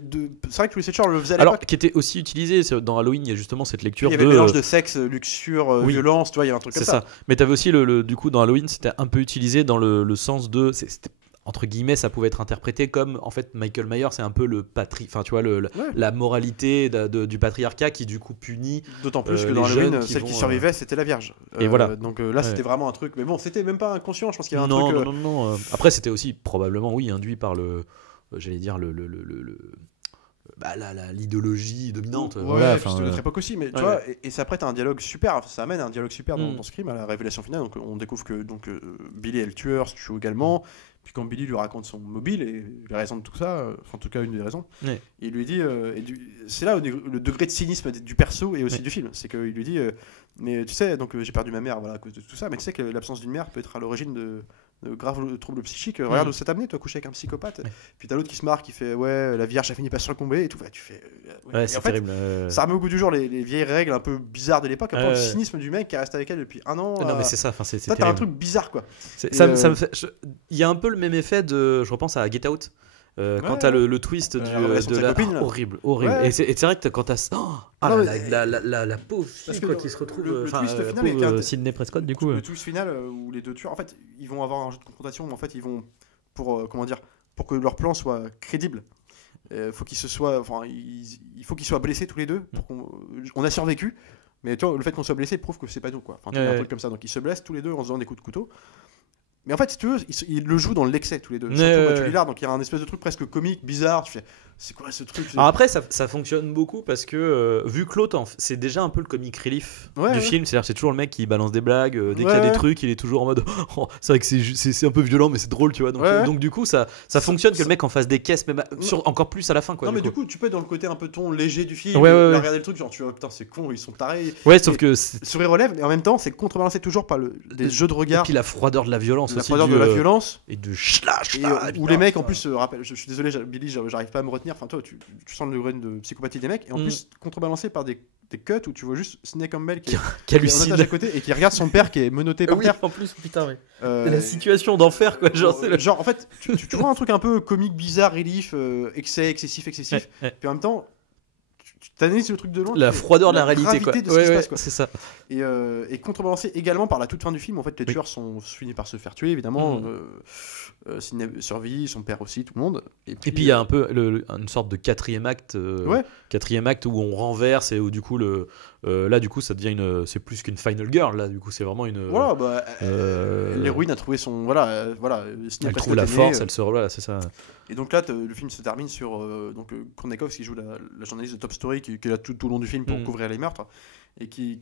c'est vrai que Louis Slasher le faisait à Alors, l'époque. qui était aussi utilisé dans Halloween, il y a justement cette lecture Il y avait de. le mélange de sexe, luxure, Oui. violence, tu vois, il y avait un truc comme C'est ça. Mais t'avais aussi du coup dans Halloween, c'était un peu utilisé dans le sens de, c'était entre guillemets, ça pouvait être interprété comme en fait Michael Myers, c'est un peu enfin tu vois la moralité du patriarcat qui du coup punit. D'autant plus que les dans jeunes Halloween, qui celle qui vont, survivait, c'était la Vierge. Et voilà. Donc là, c'était vraiment un truc. Mais bon, c'était même pas inconscient. Je pense qu'il y avait un non, truc. non. Après, c'était aussi probablement oui induit par j'allais dire l'idéologie dominante. Ouais, voilà, puis c'était de notre époque aussi, mais tu ouais. vois, et ça prête à un dialogue super, ça amène un dialogue super Mm. dans ce crime, à la révélation finale. Donc on découvre que Billy est le tueur, se tue également. Puis quand Billy lui raconte son mobile et les raisons de tout ça, enfin en tout cas une des raisons, Ouais. il lui dit, c'est là où le degré de cynisme du perso et aussi du film, c'est qu'il lui dit, mais tu sais, donc j'ai perdu ma mère voilà, à cause de tout ça, mais tu sais que l'absence d'une mère peut être à l'origine de graves troubles psychiques. Regarde où ça t'a amené, toi, coucher avec un psychopathe. Ouais. Puis t'as l'autre qui se marre, qui fait ouais, la Vierge a fini par succomber et tout. Tu fais. Ouais, Et c'est en fait, terrible. ça remet au goût du jour les vieilles règles un peu bizarres de l'époque, un peu le cynisme du mec qui reste avec elle depuis un an. Non, mais c'est ça. Enfin, c'est Toi, t'as un terrible. truc bizarre, quoi. Ça me fait. Il y a un peu le même effet de. Je repense à Get Out. Quand t'as le twist la relation de sa copine, là. horrible. Ouais. Et c'est vrai que quand t'as Non, mais- la pauvre Parce fille que quoi, qui se retrouve, le enfin, twist la final est pauvre qu'un- Sidney Prescott du coup. Le twist final où les deux tueurs, en fait, ils vont avoir un jeu de confrontation, mais en fait, ils vont pour comment dire, pour que leur plan soit crédible. Faut qu'ils se soient, enfin, il faut qu'ils soient blessés tous les deux. On a survécu, mais tu vois, le fait qu'on soit blessé prouve que c'est pas nous, quoi. Enfin, tu vois, un truc comme ça. Donc ils se blessent tous les deux en se donnant des coups de couteau. Mais en fait, si tu veux, ils le jouent dans l'excès tous les deux. Surtout Matthew Lillard, donc il y a un espèce de truc presque comique, bizarre. Tu fais, c'est quoi ce truc? Alors après, ça fonctionne beaucoup parce que vu que l'autre, c'est déjà un peu le comic relief du film. C'est-à-dire, c'est toujours le mec qui balance des blagues. Dès qu'il y a des trucs, il est toujours en mode oh, c'est vrai que c'est un peu violent, mais c'est drôle, tu vois. Donc du coup, ça fonctionne que le mec en fasse des caisses, même encore plus à la fin, quoi. Non, mais du coup, tu peux être dans le côté un peu ton léger du film. Ouais. Regarder le truc, genre, tu vois, putain, c'est con, ils sont tarés. Ouais, sauf Et que. sourire aux lèvres, et en même temps, c'est contrebalancé toujours par des jeux de regard. Et puis la froideur de la violence La aussi. froideur de la violence. Et de slash. Où les mecs en plus se rappellent. Je suis désolé, Billy, j'arrive pas à me retenir. Enfin, toi, tu sens le degré de psychopathie des mecs. Et en plus, contrebalancé par des cuts où tu vois juste Sidney Campbell qui est en hallucine otage à côté et qui regarde son père qui est menotté par terre. en plus, putain, ouais. Euh, La situation d'enfer, quoi. Genre, en fait, tu vois un truc un peu comique, bizarre, relief, excessif. Ouais. Puis en même temps, tu t'analyses le truc de loin. La froideur de la réalité, quoi. De ce qui se passe, quoi. C'est ça. Et contrebalancé également par la toute fin du film. En fait, les tueurs finissent par se faire tuer, évidemment. Sidney survit, son père aussi, tout le monde. Et puis il y a un peu une sorte de quatrième acte où on renverse et où du coup là du coup ça devient c'est plus qu'une final girl, là du coup c'est vraiment une voilà, l'héroïne a trouvé son Sidney elle Prescott trouve la force, elle se voilà, c'est ça. Et donc là le film se termine sur Kornakov qui joue la journaliste de Top Story qui est là tout au long du film pour couvrir les meurtres et qui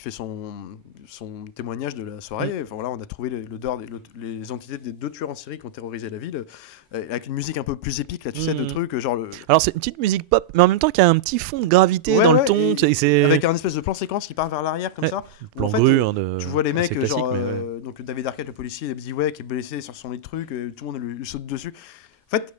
fait son témoignage de la soirée. Enfin, voilà, on a trouvé l'odeur les entités des deux tueurs en série qui ont terrorisé la ville, avec une musique un peu plus épique là, tu sais, de trucs genre alors c'est une petite musique pop mais en même temps qui a un petit fond de gravité dans le ton, c'est avec un espèce de plan séquence qui part vers l'arrière comme ça, plan en fait, grue tu vois les mecs genre mais donc David Arquette, le policier, il dit ouais, qui est blessé sur son lit de trucs, tout le monde lui saute dessus. En fait,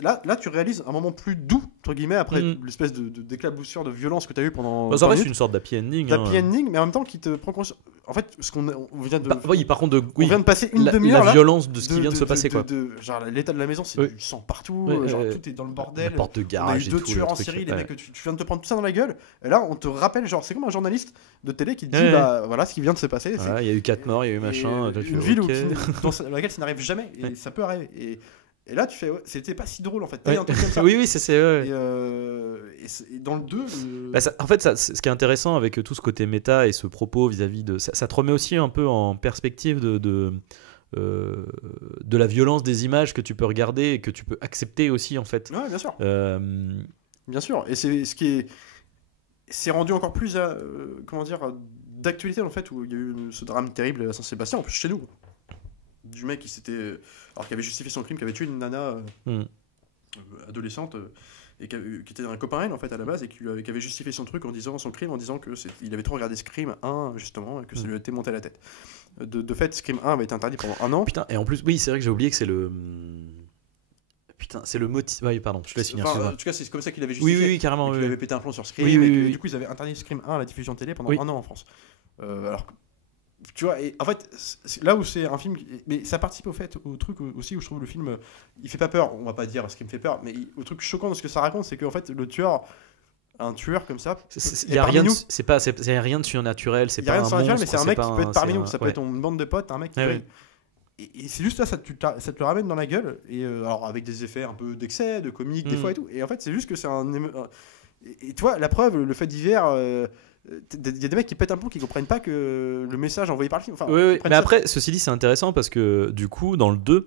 Là, tu réalises un moment plus doux, entre guillemets, après l'espèce d'éclaboussure de violence que tu as eu pendant. Ça reste une sorte d'happy ending. D'happy ending, mais en même temps qui te prend conscience. En fait, ce qu'on vient de. Oui, par contre, on vient de passer une demi-heure. La violence de ce qui vient de se passer, quoi. Genre, l'état de la maison, c'est du sang partout, genre tout est dans le bordel. La porte de garage. On a eu deux tueurs en série, les mecs, tu viens de te prendre tout ça dans la gueule. Et là, on te rappelle, genre, c'est comme un journaliste de télé qui te dit, bah voilà ce qui vient de se passer. Il y a eu 4 morts, il y a eu machin. Une ville dans laquelle ça n'arrive jamais, et ça peut arriver. Et là, tu fais, c'était pas si drôle en fait. Un truc comme ça. Oui, c'est. Et dans le 2. En fait, ce qui est intéressant avec tout ce côté méta et ce propos vis-à-vis de. Ça te remet aussi un peu en perspective de la violence des images que tu peux regarder et que tu peux accepter aussi en fait. Ouais, bien sûr. Euh, Bien sûr. Et c'est ce qui est. C'est rendu encore plus. Comment dire. D'actualité, en fait, où il y a eu ce drame terrible à Saint-Sébastien, en plus chez nous. Du mec qui s'était. Alors, qui avait justifié son crime, qui avait tué une nana adolescente. Et qui était un copain elle en fait à la base et qui avait justifié son truc son crime en disant que il avait trop regardé Scream 1 justement et que ça lui était monté à la tête. De fait, Scream 1 avait été interdit pendant 1 an. Putain, et en plus, oui, c'est vrai que j'ai oublié que c'est le. Putain, c'est le motif. Oui, pardon, je te laisse finir. En tout cas, c'est comme ça qu'il avait justifié. Oui, carrément. Il avait pété un plomb sur Scream. Oui, et oui. Du coup, ils avaient interdit Scream 1 à la diffusion télé pendant Oui. 1 an en France. Alors que, tu vois, et en fait, là où c'est un film, mais ça participe au truc aussi où je trouve le film, il fait pas peur. On va pas dire ce qui me fait peur, mais au truc choquant de ce que ça raconte, c'est qu'en fait, un tueur comme ça, Il y a rien, c'est rien de surnaturel, c'est il y a pas rien de un surnaturel, monstre, mais c'est un mec qui peut être parmi c'est nous, un- ça peut ouais. être une bande de potes, un mec qui Ouais, peut- ouais. Et c'est juste là, ça te le ramène dans la gueule, et alors avec des effets un peu d'excès, de comique, des fois et tout. Et en fait, c'est juste que c'est et tu vois, la preuve, le fait divers, il y a des mecs qui pètent un plomb qui comprennent pas que le message envoyé par le film. Enfin, Oui, ils prennent mais ça- après, ceci dit, c'est intéressant parce que du coup, dans le 2,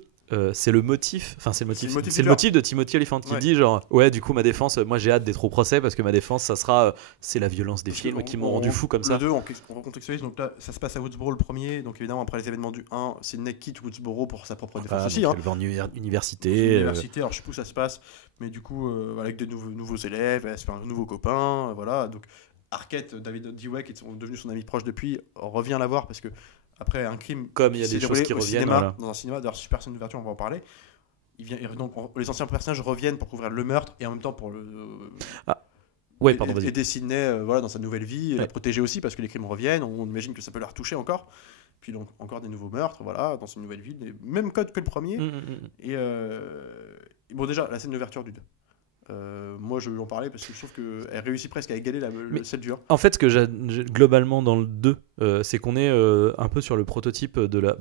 c'est le motif, C'est le motif c'est du le motif de Timothy Olyphant qui Ouais. dit genre, ouais, du coup, ma défense, moi j'ai hâte d'être au procès parce que ma défense, ça sera, c'est la violence des films qui m'ont rendu fou comme ça. Le 2, on recontextualise, donc là, ça se passe à Woodsboro le premier, donc évidemment, après les événements du 1, Sidney quitte Woodsboro pour sa propre défense Ah, aussi. donc, Hein. elle va en université. Université, alors je sais pas où ça se passe, mais du coup, avec des nouveaux élèves, elle se fait un nouveau copain, voilà. Donc Arquette, David Dweck, qui est devenu son ami proche depuis, revient la voir parce que après un crime, Comme il y a s'est des choses déroulé qui au reviennent, cinéma, voilà. dans un cinéma, d'ailleurs super scène d'ouverture, on va en parler. Donc les anciens personnages reviennent pour couvrir le meurtre et en même temps pour Ouais, pardon, vas-y. aider Sidney voilà, dans sa nouvelle vie, et la Ouais. protéger aussi parce que les crimes reviennent, on imagine que ça peut la retoucher encore. Puis donc encore des nouveaux meurtres, voilà, dans une nouvelle vie, même code que le premier. Et bon, déjà, la scène d'ouverture du 2. Moi, je veux en parler parce que je trouve qu'elle réussit presque à égaler celle du 1. En fait, ce que j'ai globalement dans le 2, c'est qu'on est un peu sur le prototype de la.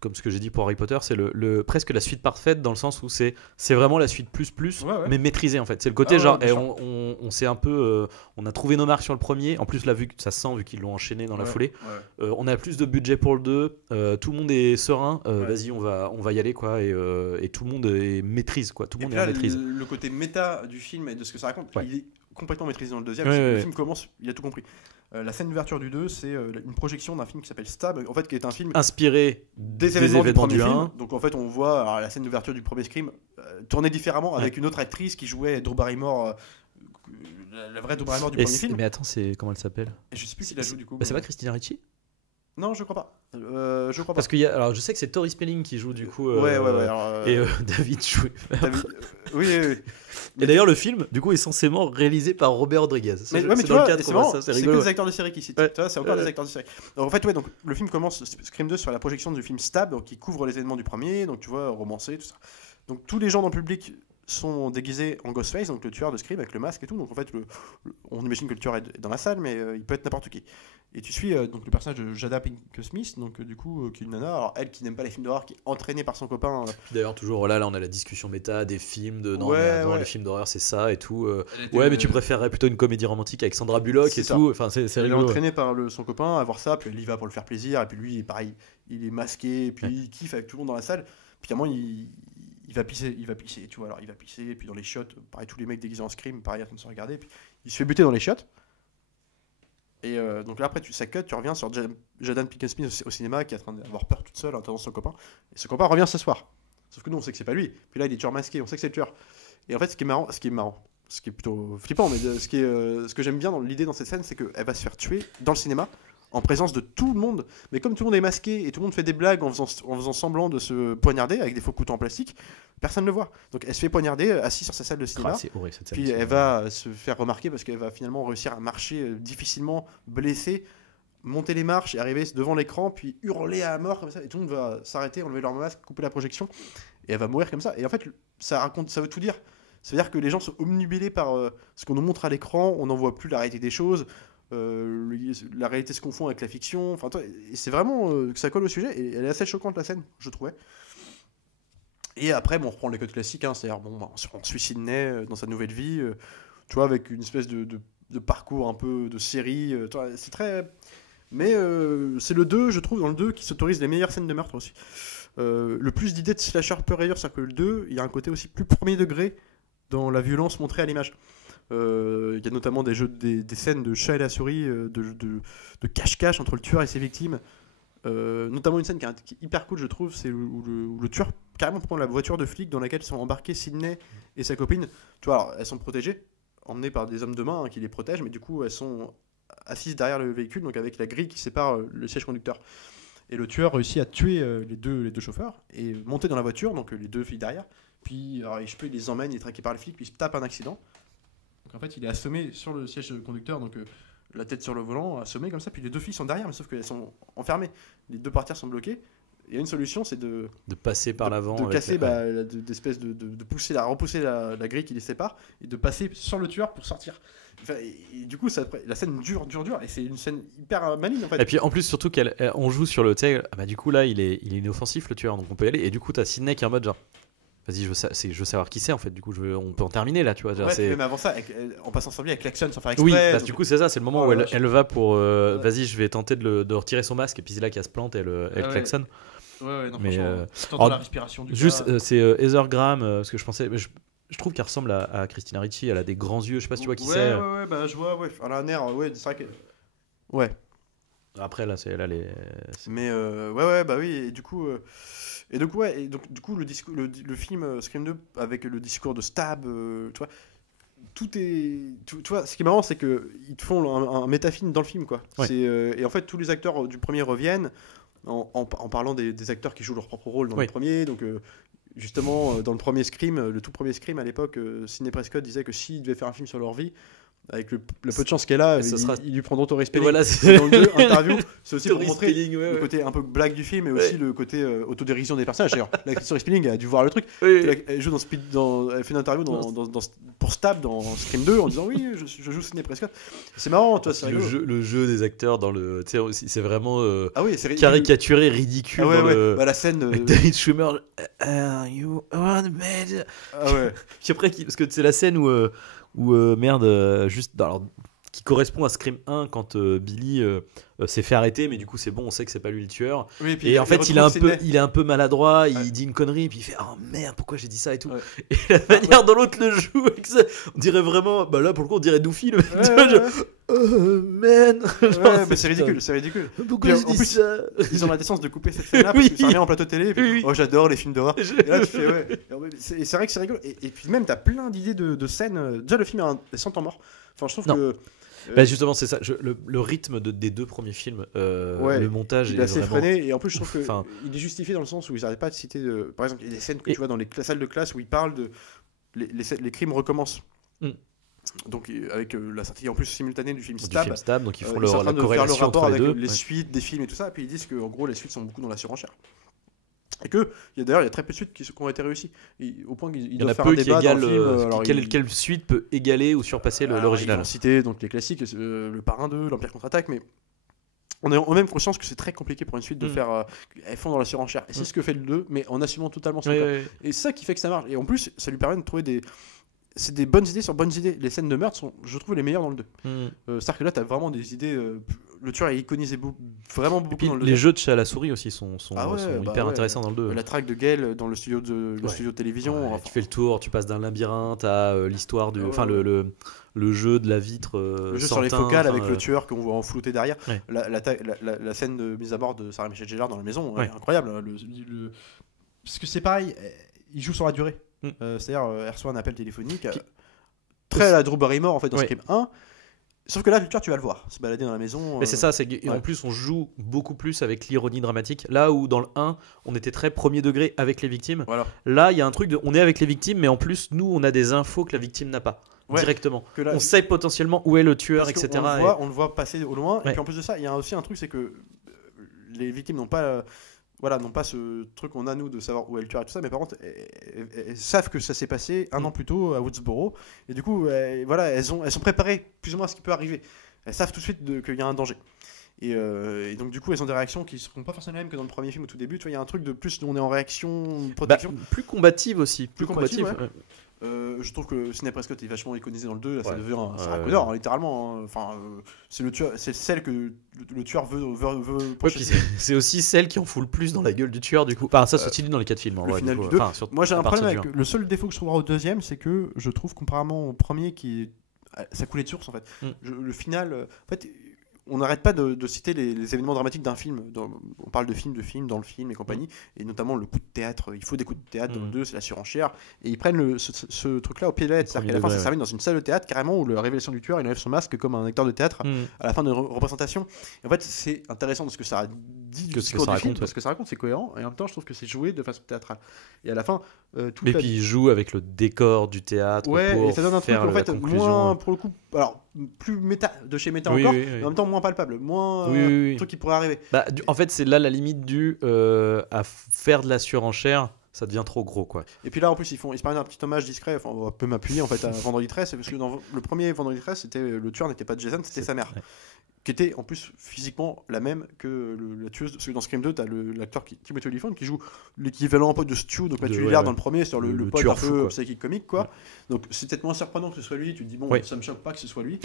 Comme ce que j'ai dit pour Harry Potter, c'est presque la suite parfaite dans le sens où c'est vraiment la suite plus, Ouais. mais maîtrisée en fait. C'est le côté Ah ouais, genre, bien et sûr. on s'est un peu. On a trouvé nos marques sur le premier. En plus, là, vu que ça se sent, vu qu'ils l'ont enchaîné dans la foulée, on a plus de budget pour le 2. Tout le monde est serein. Vas-y, on va y aller, quoi. Et tout le monde maîtrise, quoi. Tout le Et monde puis est là, en maîtrise. le côté méta du film et de ce que ça raconte, Ouais. il est complètement maîtrisé dans le deuxième. Ouais, parce que ouais. Le film commence, il a tout compris. La scène d'ouverture du 2, c'est une projection d'un film qui s'appelle Stab, en fait, qui est un film Inspiré des événements du premier du film. 1. Donc en fait, on voit alors, la scène d'ouverture du premier Scream tournée différemment avec une autre actrice qui jouait Drew Barrymore, la vraie Drew Barrymore du premier film. Mais attends, comment elle s'appelle? Et je sais plus qui la joue du coup. Bah, c'est pas Christina Ricci? Non, je crois pas. Je crois pas. Parce que alors je sais que c'est Tori Spelling qui joue du coup. Ouais. Alors, Et David Chouet. oui. Et d'ailleurs le film du coup est censément réalisé par Robert Rodriguez. Mais C'est tu dans vois, le cadre c'est qu'on voit marrant, ça, c'est c'est que rigolo. des acteurs de série qui citent. Ouais. Tu vois, c'est encore des acteurs de série. Donc en fait, donc le film commence Scream 2 sur la projection du film Stab, donc qui couvre les événements du premier, donc tu vois, romancé, tout ça. Donc tous les gens dans le public sont déguisés en Ghostface, donc le tueur de Scream avec le masque et tout. Donc en fait, on imagine que le tueur est dans la salle, mais il peut être n'importe qui. Et tu suis donc le personnage de Jada Pinkett Smith, donc du coup qui est une nana, alors elle qui n'aime pas les films d'horreur, qui est entraînée par son copain. D'ailleurs toujours là on a la discussion méta des films de non, Ouais, mais attends, ouais. les films d'horreur c'est ça et tout. Elle était, Ouais mais tu préférerais plutôt une comédie romantique avec Sandra Bullock C'est et ça. tout. Enfin c'est Elle est rigolo. entraînée par son copain à voir ça, puis elle y va pour le faire plaisir, et puis lui, pareil, il est masqué, et puis Ouais. il kiffe avec tout le monde dans la salle. Puis à un moment, il va pisser, tu vois, alors il va pisser, et puis dans les chiottes, pareil, tous les mecs déguisés en Scream, pareil, en train de se regarder, puis il se fait buter dans les chiottes. Et donc là, après, ça cut, tu reviens sur Jada Pinkett Smith au cinéma, qui est en train d'avoir peur toute seule en attendant son copain, et ce copain revient s'asseoir. Sauf que nous, on sait que c'est pas lui. Puis là, il est tueur masqué, on sait que c'est le tueur. Et en fait, ce qui est plutôt flippant, mais ce que j'aime bien dans l'idée dans cette scène, c'est qu'elle va se faire tuer dans le cinéma, en présence de tout le monde. Mais comme tout le monde est masqué et tout le monde fait des blagues en faisant semblant de se poignarder avec des faux couteaux en plastique, personne ne le voit. Donc elle se fait poignarder assise sur sa salle de cinéma. Ah, c'est horrible cette scène. Puis elle va se faire remarquer parce qu'elle va finalement réussir à marcher difficilement, blessée, monter les marches et arriver devant l'écran, puis hurler à la mort comme ça. Et tout le monde va s'arrêter, enlever leur masque, couper la projection. Et elle va mourir comme ça. Et en fait, ça veut tout dire. Ça veut dire que les gens sont omnubilés par ce qu'on nous montre à l'écran, on n'en voit plus la réalité des choses. La réalité se confond avec la fiction. Enfin, et c'est vraiment que ça colle au sujet. Et elle est assez choquante la scène, je trouvais. Et après, bon, on reprend les codes classiques, hein, c'est-à-dire on suit Sidney dans sa nouvelle vie, tu vois, avec une espèce de parcours un peu de série. Tu vois, c'est très. Mais c'est le 2, je trouve, dans le 2, qui s'autorise les meilleures scènes de meurtre aussi. le plus d'idées de slasher pur et dur, c'est-à-dire que le 2, il y a un côté aussi plus premier degré dans la violence montrée à l'image. Il y a notamment des scènes de chat et la souris, de cache-cache entre le tueur et ses victimes. Notamment une scène qui est hyper cool, je trouve, c'est où le tueur carrément prend la voiture de flic dans laquelle sont embarqués Sidney et sa copine. Tu vois, alors, elles sont protégées, emmenées par des hommes de main qui les protègent, mais du coup elles sont assises derrière le véhicule, donc avec la grille qui sépare le siège conducteur. Et le tueur réussit à tuer les deux chauffeurs et monter dans la voiture, donc les deux filles derrière. Puis alors, il les emmène, il est traqué par le flic, puis il se tape un accident. Donc en fait il est assommé sur le siège conducteur, donc la tête sur le volant, assommé comme ça, puis les deux filles sont derrière, mais sauf qu'elles sont enfermées. Les deux portières sont bloquées. Il y a une solution, c'est de passer par l'avant. De casser, d'espèce de repousser la grille qui les sépare, et de passer sur le tueur pour sortir. Enfin, et du coup, la scène dure, et c'est une scène hyper maligne en fait. Et puis en plus, surtout qu'on joue sur le tag, du coup là, il est inoffensif le tueur, donc on peut y aller. Et du coup, t'as Sidney qui est en mode genre. Vas-y, je veux savoir qui c'est en fait. Du coup, on peut en terminer là, tu vois. Genre, même avant ça, en passant sans lui, elle klaxonne sans faire exprès. Oui, du coup, c'est ça, c'est le moment où elle va pour. Vas-y, je vais tenter de retirer son masque, et puis c'est là qu'elle se plante, elle klaxonne. Ouais, non, mais franchement, la respiration du juste, gars. c'est Heather Graham, parce que je pensais. Je trouve qu'elle ressemble à Christina Ricci, elle a des grands yeux, je sais pas si tu vois qui c'est. Ouais, bah je vois, elle a un air, c'est vrai que. Ouais. Après, là, c'est là les. Mais bah oui, et du coup. Du coup, le film Scream 2 avec le discours de Stab, tu vois, tout est. Tu vois, ce qui est marrant, c'est qu'ils te font un métafilm dans le film, quoi. Ouais. Et en fait, tous les acteurs du premier reviennent en parlant des acteurs qui jouent leur propre rôle dans le premier. Donc, justement, dans le premier Scream, le tout premier Scream à l'époque, Sidney Prescott disait que s'il devait faire un film sur leur vie, avec le peu de chance qu'elle a, ils lui prendront Tori Spelling. Voilà, dans le 2, interview, c'est aussi pour Tori montrer Spelling, le côté un peu blague du film, mais aussi le côté autodérision des personnages. D'ailleurs, l'actrice Tori Spelling a dû voir le truc. Elle joue elle fait une interview pour Stab dans Scream 2 en disant oui, je joue Sidney Prescott. C'est marrant, toi, c'est le jeu des acteurs dans le, tu sais, c'est vraiment c'est caricaturé, ridicule. La scène avec David Schwimmer, you want me? Puis après, parce que c'est la scène où qui correspond à Scream 1 quand Billy s'est fait arrêter, mais du coup c'est bon, on sait que c'est pas lui le tueur. Oui, et en fait il est un peu maladroit, il dit une connerie, puis il fait oh merde, pourquoi j'ai dit ça et tout. Et la manière dont l'autre le joue avec ça, on dirait vraiment, là pour le coup on dirait Doofy, le mec. Oh man. Mais c'est ridicule. Pourquoi j'ai dit ça? Ils ont la décence de couper cette scène-là parce que ça revient en plateau télé. Et puis, j'adore les films d'horreur. Et là tu fais c'est vrai que c'est rigolo. Et puis même t'as plein d'idées de scènes. Déjà le film est sans temps mort. Enfin je trouve que. Justement, c'est ça. Le rythme des deux premiers films, le montage il est assez vraiment freiné. Et en plus, je trouve qu'il est justifié dans le sens où ils n'arrêtent pas de citer. Par exemple, il y a des scènes que tu vois dans les salles de classe où ils parlent de. Les crimes recommencent. Donc, avec la sortie en plus simultanée du film Stab. Donc, ils font ils sont en train la de faire le corrélation rapport entre les avec deux. les suites des films et tout ça. Et puis ils disent qu'en gros, les suites sont beaucoup dans la surenchère. Et que, d'ailleurs, il y a très peu de suites qui ont été réussies. Au point qu'ils doivent faire un débat dans le film. Quelle suite peut égaler ou surpasser l'original? Ils vont citer donc, les classiques, le Parrain 2, l'Empire contre-attaque, mais on a même conscience que c'est très compliqué pour une suite de faire. Elles font dans la surenchère. Et c'est ce que fait le 2, mais en assumant totalement son cas. Et c'est ça qui fait que ça marche. Et en plus, ça lui permet de trouver c'est des bonnes idées sur bonnes idées. Les scènes de meurtre sont, je trouve, les meilleures dans le 2. C'est-à-dire que là, t'as vraiment des idées. Le tueur est iconisé vraiment beaucoup dans le 2. Les jeux de chat à la souris aussi sont hyper intéressants dans le 2. La traque de Gale dans le studio de télévision. Tu fais le tour, tu passes d'un labyrinthe à l'histoire du. Enfin, le jeu de la vitre. Le jeu sur les focales avec le tueur qu'on voit en flouté derrière. La scène de mise à mort de Sarah Michelle Gellar dans la maison est incroyable. Parce que c'est pareil, il joue sur la durée. C'est-à-dire, elle reçoit un appel téléphonique très à la Drew Barrymore en fait dans Scream 1. Sauf que là, le tueur, tu vas le voir se balader dans la maison. Mais c'est ça, en plus, on joue beaucoup plus avec l'ironie dramatique. Là où dans le 1, on était très premier degré avec les victimes. Voilà. Là, il y a un truc on est avec les victimes, mais en plus, nous, on a des infos que la victime n'a pas. Directement. On sait potentiellement où est le tueur, etc. On le voit passer au loin. Et puis en plus de ça, il y a aussi un truc, c'est que les victimes n'ont pas. N'ont pas ce truc qu'on a nous de savoir où est le tueur et tout ça, mais par contre elles savent que ça s'est passé un an plus tôt à Woodsboro, et du coup elles sont préparées plus ou moins à ce qui peut arriver. Elles savent tout de suite qu'il y a un danger, et donc du coup elles ont des réactions qui ne seront pas forcément les mêmes que dans le premier film au tout début. Tu vois, il y a un truc de plus où on est en réaction, protection, plus combative aussi, plus combative. Je trouve que Sidney Prescott est vachement iconisé dans le 2. Là, ça Ouais. devient un Sarah Connor, hein, littéralement. hein. Enfin, c'est le tueur, c'est celle que le tueur veut Ouais, pourchasser. puis c'est aussi celle qui en fout le plus dans la gueule du tueur, du coup. Enfin, ça se dit dans les 4 films. En le vrai, final du du coup. 2. Enfin, Moi, j'ai à un problème partir avec du le seul défaut que je trouverai au deuxième, c'est que je trouve, comparément au premier, ça coulait de source en fait. Le final, en fait, on n'arrête pas de citer les événements dramatiques d'un film. On parle de film dans le film et compagnie, et notamment le coup de théâtre. Il faut des coups de théâtre dans le 2, c'est la surenchère. Et ils prennent ce truc-là au pied de la lettre. C'est-à-dire qu'à la fin, ça termine dans une salle de théâtre, carrément, où la révélation du tueur, il enlève son masque comme un acteur de théâtre à la fin de représentation. Et en fait, c'est intéressant de ce que ça dit du discours du film, parce que ça raconte, c'est cohérent, et en même temps, je trouve que c'est joué de façon théâtrale. Et à la fin, Et puis il joue avec le décor du théâtre pour et ça donne un truc faire en fait la conclusion. moins, pour le coup, alors plus méta, de chez méta Oui, encore, oui, oui. mais en même temps moins palpable, moins Oui. truc qui pourrait arriver. Bah, en fait, c'est là la limite du à faire de la surenchère, ça devient trop gros, quoi. Et puis là, en plus, ils se permettent un petit hommage discret. Enfin, on peut m'appuyer en fait à Vendredi 13, parce que dans le premier Vendredi 13, le tueur n'était pas Jason, c'était sa mère. Ouais. Qui était en plus physiquement la même que la tueuse. Parce que dans Scream 2, t'as l'acteur Timothy Olyphant qui joue l'équivalent un peu de Stu, donc Matthew Lillard dans le premier, sur le pote un peu psychique comique, quoi. Donc c'est peut-être moins surprenant que ce soit lui. Tu te dis, bon, ça me choque pas que ce soit lui.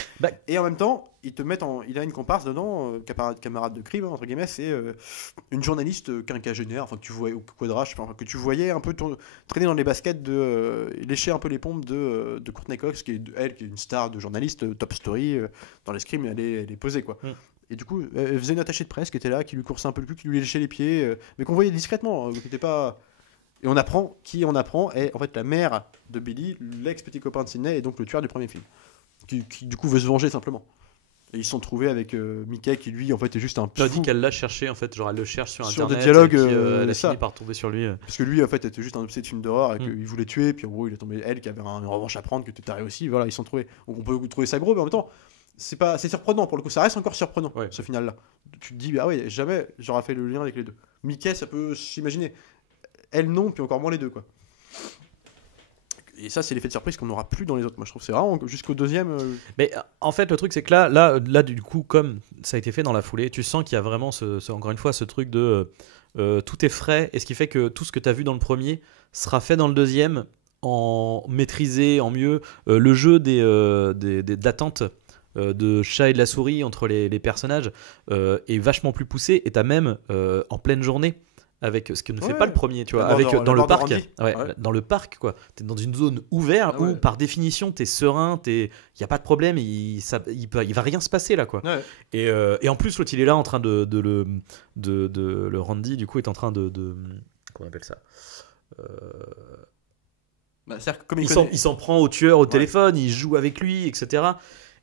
Et en même temps, il a une comparse dedans, camarade de crime, entre guillemets, c'est une journaliste quinquagénaire, enfin que tu voyais, au quadrage, enfin, que tu voyais un peu traîner dans les baskets, lécher un peu les pompes de Courtney Cox, qui est une star de journaliste, top story, dans les Scream, elle est posée, quoi. Et du coup, elle faisait une attachée de presse qui était là, qui lui coursait un peu le cul, qui lui léchait les pieds, mais qu'on voyait discrètement, qui était pas... Et on apprend est en fait la mère de Billy, l'ex-petit copain de Sidney, et donc le tueur du premier film, qui du coup veut se venger simplement. Et ils se sont trouvés avec Mickey qui lui en fait est juste un Tu as fou. dit qu'elle l'a cherché en fait, genre elle le cherche sur internet, des dialogues, et puis, elle a ça. fini par tomber sur lui. Parce que lui en fait était juste un obsédé de film d'horreur et qu'il voulait tuer, puis en gros il est tombé elle qui avait une revanche à prendre, que tu taré aussi, voilà, ils se sont trouvés. Donc on peut trouver ça gros, mais en même temps c'est surprenant pour le coup, ça reste encore surprenant ce final là. Tu te dis ah ouais, jamais j'aurais fait le lien avec les deux. Mickey ça peut s'imaginer, elle non, puis encore moins les deux, quoi. Et ça, c'est l'effet de surprise qu'on n'aura plus dans les autres. Moi, je trouve que c'est vraiment jusqu'au deuxième. Mais en fait, le truc, c'est que là, du coup, comme ça a été fait dans la foulée, tu sens qu'il y a vraiment, encore une fois, ce truc de tout est frais. Et ce qui fait que tout ce que tu as vu dans le premier sera fait dans le deuxième, en maîtrisé, en mieux. Le jeu d'attente de chat et de la souris entre les personnages est vachement plus poussé. Et tu as même en pleine journée, avec ce que ne fait pas le premier, tu vois, dans le parc, dans le parc, quoi. T'es dans une zone ouverte où par définition t'es serein, y a pas de problème, il va rien se passer là, quoi. Et en plus l'autre il est là en train de le Randy du coup est en train de comment on appelle ça, comme il s'en prend au tueur au téléphone, il joue avec lui, etc.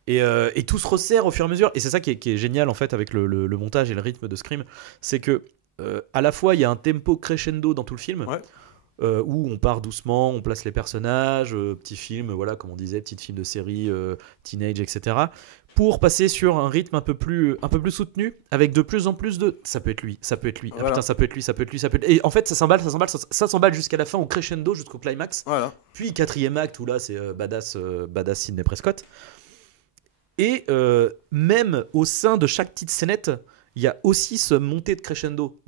Et tout se resserre au fur et à mesure, et c'est ça qui est génial en fait avec le montage et le rythme de Scream, c'est que à la fois il y a un tempo crescendo dans tout le film, où on part doucement, on place les personnages, petit film, voilà, comme on disait, petit film de série, teenage, etc. Pour passer sur un rythme un peu plus soutenu, avec de plus en plus de ça peut être lui, ah, putain, ça peut être lui, et en fait ça s'emballe jusqu'à la fin au crescendo, jusqu'au climax. Puis quatrième acte où là c'est badass Sidney Prescott. Et même au sein de chaque petite scénette, il y a aussi ce montée de crescendo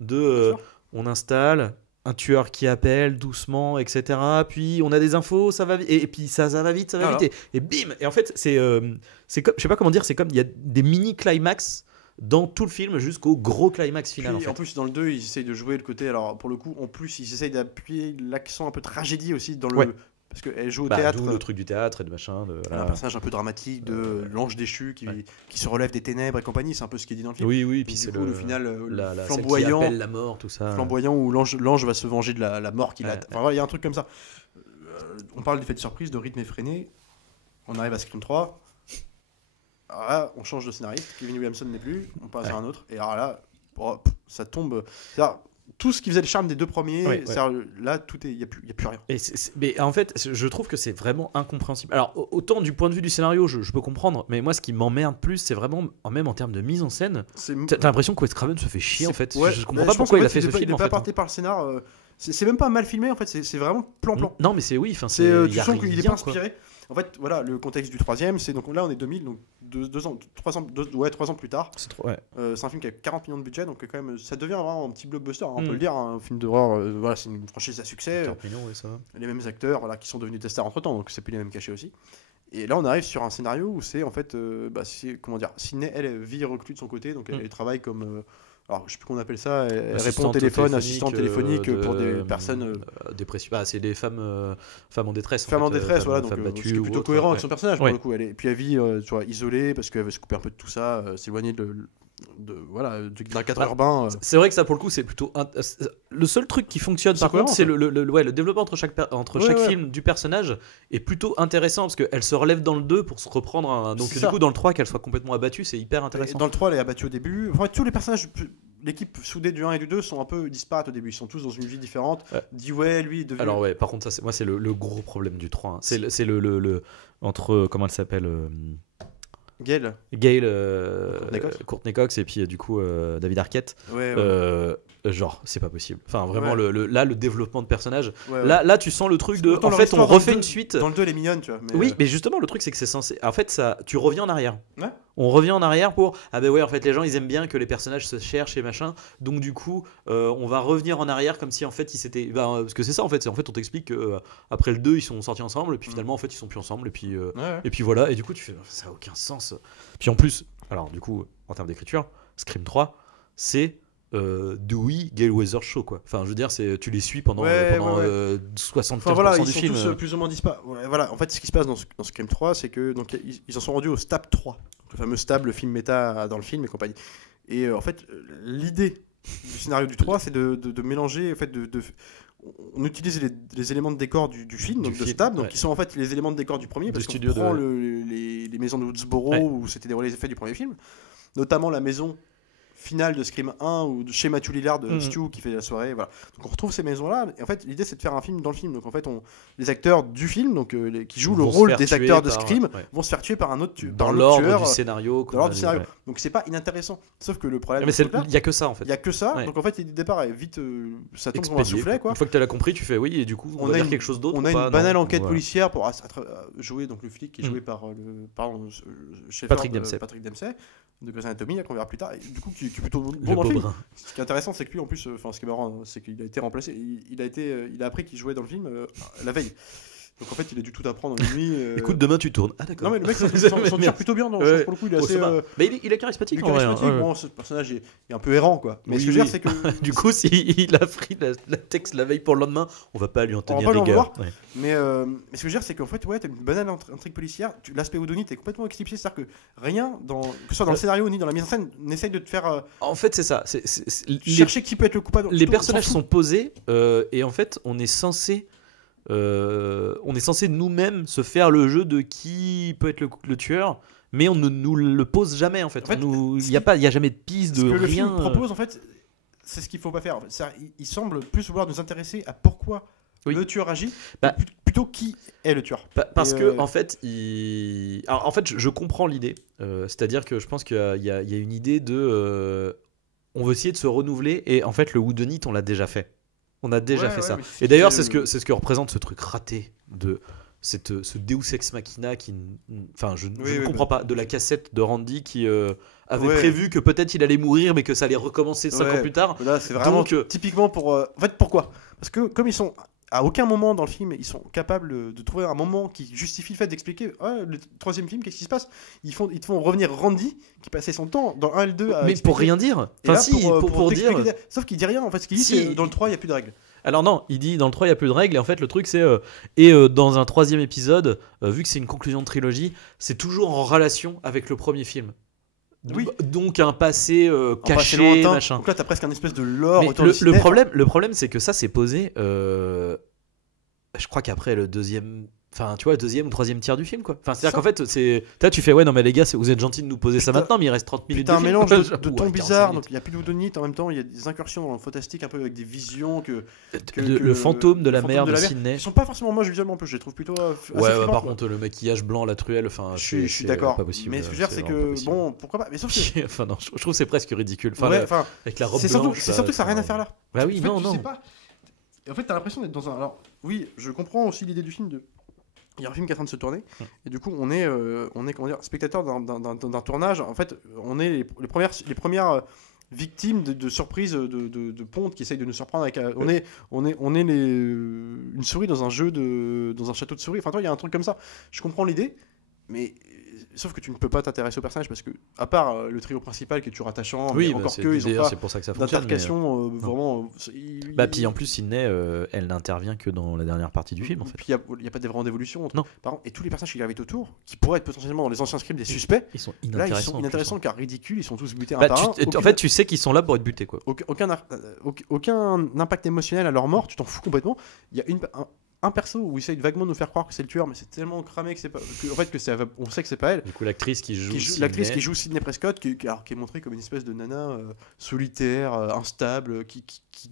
on installe un tueur qui appelle doucement, etc. Puis on a des infos, ça va vite, et puis ça va vite, et bim. Et en fait c'est comme, je sais pas comment dire, c'est comme il y a des mini climax dans tout le film jusqu'au gros climax final. En plus dans le 2 ils essayent de jouer le côté, alors pour le coup en plus ils essayent d'appuyer l'accent un peu tragédie aussi dans le parce qu'elle joue au théâtre. D'où le truc du théâtre et de machin. Un personnage un peu dramatique de l'ange déchu qui se relève des ténèbres et compagnie, c'est un peu ce qui est dit dans le film. Oui, puis c'est le final flamboyant. Qui appelle la mort, tout ça. Flamboyant où l'ange va se venger de la mort qu'il a. Enfin voilà, il y a un truc comme ça. On parle d'effet de surprise, de rythme effréné. On arrive à Scream 3. Alors là, on change de scénariste. Kevin Williamson n'est plus. On passe à un autre. Et alors là, ça tombe. C'est-à-dire, tout ce qui faisait le charme des deux premiers, là, il n'y a plus rien. Mais en fait, je trouve que c'est vraiment incompréhensible. Alors, autant du point de vue du scénario, je peux comprendre, mais moi, ce qui m'emmerde plus, c'est vraiment, même en termes de mise en scène, t'as l'impression que Wes Craven se fait chier, en fait. Je comprends pas pourquoi il a fait ce film. Il n'est pas porté par le scénar. c'est même pas mal filmé en fait, c'est vraiment plan-plan. Non, mais c'est oui, enfin, Tu y a sens qu'il est rien, pas inspiré. En fait, voilà, le contexte du troisième, c'est donc là on est 2000, donc 3 ans plus tard. C'est trop, ouais. C'est un film qui a 40 millions de budget, donc quand même, ça devient vraiment un petit blockbuster, hein, on Mm. peut le dire, hein, un film d'horreur. Voilà, c'est une franchise à succès. 40 millions, ouais, ça va. Les mêmes acteurs, voilà, qui sont devenus des stars entre temps, donc c'est plus les mêmes cachets aussi. Et là, on arrive sur un scénario où c'est en fait, comment dire, Sydney, elle vit reclus de son côté, donc elle travaille comme. Alors, je sais plus qu'on appelle ça, elle répond au téléphone, assistante téléphonique pour des personnes. Dépressives. Ah, c'est des femmes en détresse. Femme en détresse, voilà, donc femmes ce qui est battues plutôt ou cohérent autre, avec son personnage, Ouais. pour le coup. Et puis elle vit tu vois, isolée parce qu'elle veut se couper un peu de tout ça, s'éloigner d'un cadre urbain. C'est vrai que ça, pour le coup, c'est plutôt. Le seul truc qui fonctionne, C'est par contre, cohérent, c'est ça. le développement entre chaque Ouais. film du personnage est plutôt intéressant parce qu'elle se relève dans le 2 pour se reprendre. Donc, C'est du ça. coup, dans le 3, qu'elle soit complètement abattue, c'est hyper Et intéressant. dans le 3, elle est abattue au début. Enfin, tous les personnages, l'équipe soudée du 1 et du 2 sont un peu disparates au début. Ils sont tous dans une vie différente. Ouais. Dewey, lui, est devenu. Alors, ouais, par contre, ça, moi, c'est le gros problème du 3. Hein. C'est le. Entre. Comment elle s'appelle Gail. Gail Courtney Cox. Courtney Cox et puis du coup David Arquette. Ouais, Genre, c'est pas possible. Enfin, vraiment, Ouais. là, le développement de personnage. ouais. Là, tu sens le truc de. Autant En leur fait, on histoire dans le refait 2, une suite. Dans le 2, elle est mignonne, tu vois. Mais, Oui, mais justement, le truc, c'est que c'est censé. En fait, ça, tu reviens en arrière. Ouais. On revient en arrière pour. Ah, ben ouais, en fait, les gens, ils aiment bien que les personnages se cherchent et machin. Donc, du coup, on va revenir en arrière comme si, en fait, ils s'étaient. Parce que c'est ça, en fait. En fait, on t'explique qu'après le 2, ils sont sortis ensemble. Et puis finalement, en fait, ils sont plus ensemble. Ouais. Et puis voilà. Et du coup, tu fais. Ça a aucun sens. Puis en plus, alors, du coup, en termes d'écriture, Scream 3, c'est. Dewey, Gale Weathers Show quoi. Enfin je veux dire tu les suis pendant, Ouais. 75% Enfin voilà, ils du sont film. tous plus ou moins disparus. Voilà, en fait, ce qui se passe dans Scream 3, c'est que donc ils en sont rendus au Stab 3, donc le fameux Stab, le film méta dans le film et compagnie. Et en fait, l'idée du scénario du 3, c'est de mélanger, en fait, on utilise les éléments de décor du film, donc de film, Stab, donc ouais. qui sont en fait les éléments de décor du premier, parce qu'on studio prend de- les maisons de Woodsboro Ouais. où s'étaient déroulés les effets du premier film, notamment la maison finale de Scream 1 ou chez Matthew Lillard, Stu qui fait la soirée, voilà. Donc on retrouve ces maisons-là, et en fait l'idée c'est de faire un film dans le film. Donc en fait les acteurs du film, donc qui jouent le Vont se rôle faire des tuer acteurs de par- Scream, ouais. vont se faire tuer par un autre Dans par un autre l'ordre tueur, du scénario. dans l'ordre du scénario. Ouais. Donc c'est pas inintéressant. Sauf que le problème, Mais c'est que là, il y a que ça en fait. il y a que ça. Ouais. Donc en fait l'idée de départ est vite, ça tombe comme un Expédié, soufflet quoi. Une fois que tu l'as compris, tu fais oui et du coup on On va a dire une- quelque chose d'autre. On ou a pas une banale Non, enquête voilà. policière pour jouer donc le flic qui est joué Mm. par Shepard, Patrick Dempsey. Patrick Dempsey de Grey's Anatomy, là, qu'on verra plus tard. Et du coup, qui est plutôt bon Le dans le film. Bobrin. Ce qui est intéressant, c'est que lui, en plus, ce qui est marrant, c'est qu'il a été remplacé. Il a appris qu'il jouait dans le film la veille. Donc en fait, il a dû tout apprendre en une nuit. Écoute, demain tu tournes. Ah d'accord. non mais le mec s'en tire plutôt bien. Dans, Ouais. pour le coup, il est Oh, assez. ça va. Mais il est charismatique il est en vrai, hein. charismatique. Ouais. Bon, ce personnage est un peu errant, quoi. Mais Oui, ce que je veux oui. dire, c'est que Du coup, s'il a pris la texte la veille pour le lendemain, on va pas lui en va tenir pas lui en rigueur. vouloir. Mais ce que je veux dire, c'est qu'en fait, ouais, t'as une banale intrigue policière. L'aspect Houdonite est complètement éclipsé, c'est-à-dire que rien, que ce soit dans le scénario ni dans la mise en scène, n'essaye de te faire En fait, c'est ça. chercher qui peut être le coupable. Les On personnages s'en fout. sont posés et en fait, on est censé nous-mêmes se faire le jeu de qui peut être le tueur, mais on ne nous le pose jamais en fait. En fait, Il y a jamais de piste Ce de que le rien. film propose, en fait, c'est ce qu'il faut pas faire. En fait. Il semble plus vouloir nous intéresser à pourquoi Oui. le tueur agit, Bah, plutôt qui est le tueur. Parce Et, que en fait, alors, en fait, je comprends l'idée. C'est-à-dire que je pense qu'il y a une idée de, on veut essayer de se renouveler et en fait, le whodunit, on l'a déjà fait. On a déjà Ouais, fait ouais, ça. mais Et d'ailleurs, c'est ce que représente ce truc raté de ce Deus Ex Machina qui, enfin, je ne comprends pas, de la cassette de Randy qui avait Ouais. prévu que peut-être il allait mourir, mais que ça allait recommencer 5 Ouais. ans plus tard. Là, c'est vraiment Donc, typiquement pour. En fait, pourquoi ? Parce que comme ils sont. À aucun moment dans le film, ils sont capables de trouver un moment qui justifie le fait d'expliquer le troisième film, qu'est-ce qui se passe ? Ils te font revenir Randy, qui passait son temps dans 1 et le 2 à Mais expliquer. pour rien dire. Et Enfin, là, si, pour dire. t'expliquer. Sauf qu'il dit rien, en fait. Ce qu'il dit, Si. c'est dans le 3, il n'y a plus de règles. Alors non, il dit dans le 3 il n'y a plus de règles et en fait le truc c'est dans un troisième épisode, vu que c'est une conclusion de trilogie, c'est toujours en relation avec le premier film. Oui. Donc un passé En passé caché, lointain. machin. Donc là, t'as presque un espèce de lore Mais autour le du ciné. problème c'est que ça c'est posé, je crois qu'après le deuxième... Enfin, tu vois, le deuxième ou troisième tiers du film, quoi. Enfin, c'est-à-dire Ça. qu'en fait, là, tu fais, ouais, non, mais les gars, vous êtes gentils de nous poser ça Putain. maintenant, mais il reste 30 minutes Putain, un de film. mélange quoi. de Ouais, tons 45 bizarres, minutes. donc il n'y a plus de Whodunit, en même temps il y a des incursions dans le fantastique un peu avec des visions Le fantôme de la fantôme mer de de la mer. Sydney. Ils sont pas forcément moches visuellement, en plus je les trouve plutôt assez Ouais, flippants, par quoi. contre, le maquillage blanc, la truelle, enfin, Je suis c'est d'accord, pas possible. mais ce que je veux dire c'est vraiment pas que possible. bon, pourquoi pas, mais sauf que Enfin, non, je trouve que c'est presque ridicule. Enfin, ouais, enfin, avec la robe c'est surtout blanche. que ça n'a rien à faire là. Bah oui, En fait, non, tu non. sais pas. en fait, t'as l'impression d'être dans un. Alors, oui, je comprends aussi l'idée du film. Il y a un film qui est en train de se tourner, et du coup, on est comment dire, spectateur d'un tournage. En fait, on est les premières victimes de surprises de pontes qui essayent de nous surprendre. On est une souris dans un jeu dans un château de souris. Enfin, toi, il y a un truc comme ça. Je comprends l'idée, mais. Sauf que tu ne peux pas t'intéresser au personnage parce que, à part le trio principal qui est toujours attachant, oui, encore que ils ont pas c'est pour ça que ça fonctionne. D'intercation vraiment. Puis en plus, Sydney, elle n'intervient que dans la dernière partie du film en fait. Puis il n'y a pas de vraiment d'évolution. Non. Par contre, et tous les personnages qui gravitent autour, qui pourraient être potentiellement dans les anciens scripts des suspects, ils sont là inintéressants. ils sont inintéressants car ridicules, ils sont tous butés un Bah, par un. en fait, tu sais qu'ils sont là pour être butés quoi. Aucun impact émotionnel à leur mort, tu t'en fous complètement. Il y a un perso où il essaye vaguement de nous faire croire que c'est le tueur, mais c'est tellement cramé que c'est pas. En fait, on sait que c'est pas elle. Du coup, l'actrice qui joue Sydney Prescott, qui est montrée comme une espèce de nana solitaire, instable, qui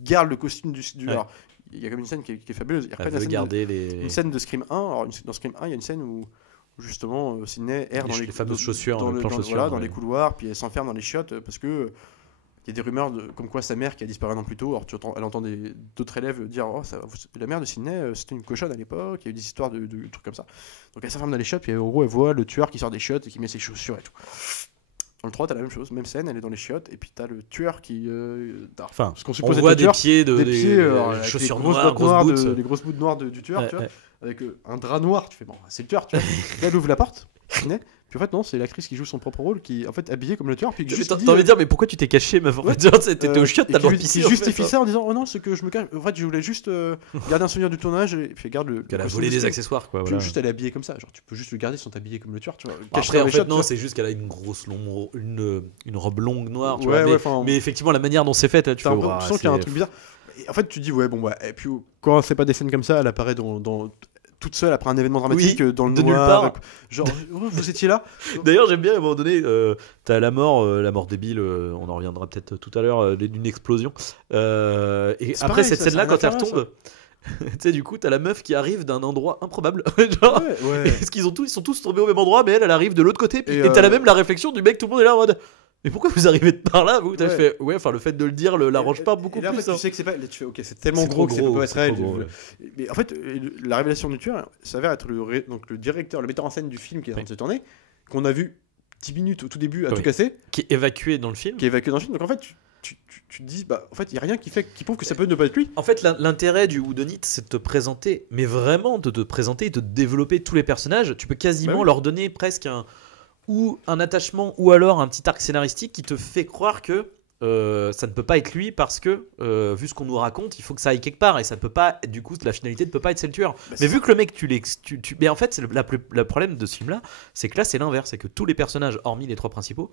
garde le costume du. Ouais. Alors, il y a comme une scène qui est fabuleuse. Elle veut garder une scène de Scream 1. Alors, dans Scream 1, il y a une scène où justement Sydney erre dans les fameuses chaussures, dans les couloirs, puis elle s'enferme dans les chiottes parce que. Il y a des rumeurs comme quoi sa mère qui a disparu un an plus tôt. Alors elle entend d'autres élèves dire la mère de Sydney c'était une cochonne à l'époque. Il y a eu des histoires de trucs comme ça. Donc elle s'enferme dans les chiottes puis en gros elle voit le tueur qui sort des chiottes et qui met ses chaussures et tout. Dans le 3 t'as la même chose, même scène, elle est dans les chiottes et puis t'as le tueur qui. Enfin, ce qu'on suppose on voit des pieds des chaussures noires, les grosses bouts noires du tueur, ouais, tu vois, ouais. avec un drap noir. Tu fais bon, c'est le tueur, tu vois. Là elle ouvre la porte, Sydney. Puis en fait non, c'est l'actrice qui joue son propre rôle qui est en fait habillée comme le tueur. Puis t'as envie de dire mais pourquoi tu t'es caché meuf? T'étais au chiottes, t'as le qui justifie ça en disant oh non c'est que je me cache. En fait je voulais juste garder un souvenir du tournage et puis qu'elle a volé des accessoires quoi. Voilà. Juste elle est habillée comme ça, genre tu peux juste le garder sans t'habiller comme le tueur, tu vois. Après en fait non, c'est juste qu'elle a une grosse une robe longue noire, tu vois. Mais effectivement la manière dont c'est fait, tu sens qu'il y a un truc bizarre. En fait tu dis ouais bon et puis quand c'est pas des scènes comme ça, elle apparaît dans toute seule après un événement dramatique dans le de noir, nulle part. genre vous étiez là. D'ailleurs j'aime bien à un moment donné t'as la mort débile, on en reviendra peut-être tout à l'heure, d'une explosion et après pareil, cette scène là quand elle retombe tu sais du coup t'as la meuf qui arrive d'un endroit improbable genre parce qu'ils sont tous tombés au même endroit mais elle arrive de l'autre côté puis, et t'as la même la réflexion du mec, tout le monde est là en mode mais pourquoi vous arrivez de par là vous fait enfin le fait de le dire l'arrange pas beaucoup là, plus. En fait, tu sais que c'est pas là, tu fais OK, c'est tellement gros que ça peut pas être elle. Mais en fait la révélation du tueur s'avère être le directeur, le metteur en scène du film qui est en train de se tourner, qu'on a vu 10 minutes au tout début à tout casser, qui est évacué dans le film. Donc en fait tu te dis en fait il y a rien qui prouve que ça peut ne pas être lui. En fait l'intérêt du Whodunit c'est de te présenter, mais vraiment de te présenter et de développer tous les personnages. Tu peux quasiment leur donner presque un attachement ou alors un petit arc scénaristique qui te fait croire que ça ne peut pas être lui parce que vu ce qu'on nous raconte il faut que ça aille quelque part et ça ne peut pas, du coup la finalité ne peut pas être c'est le tueur. Mais vu que le mec mais en fait c'est le problème de ce film là, c'est que là c'est l'inverse, c'est que tous les personnages hormis les trois principaux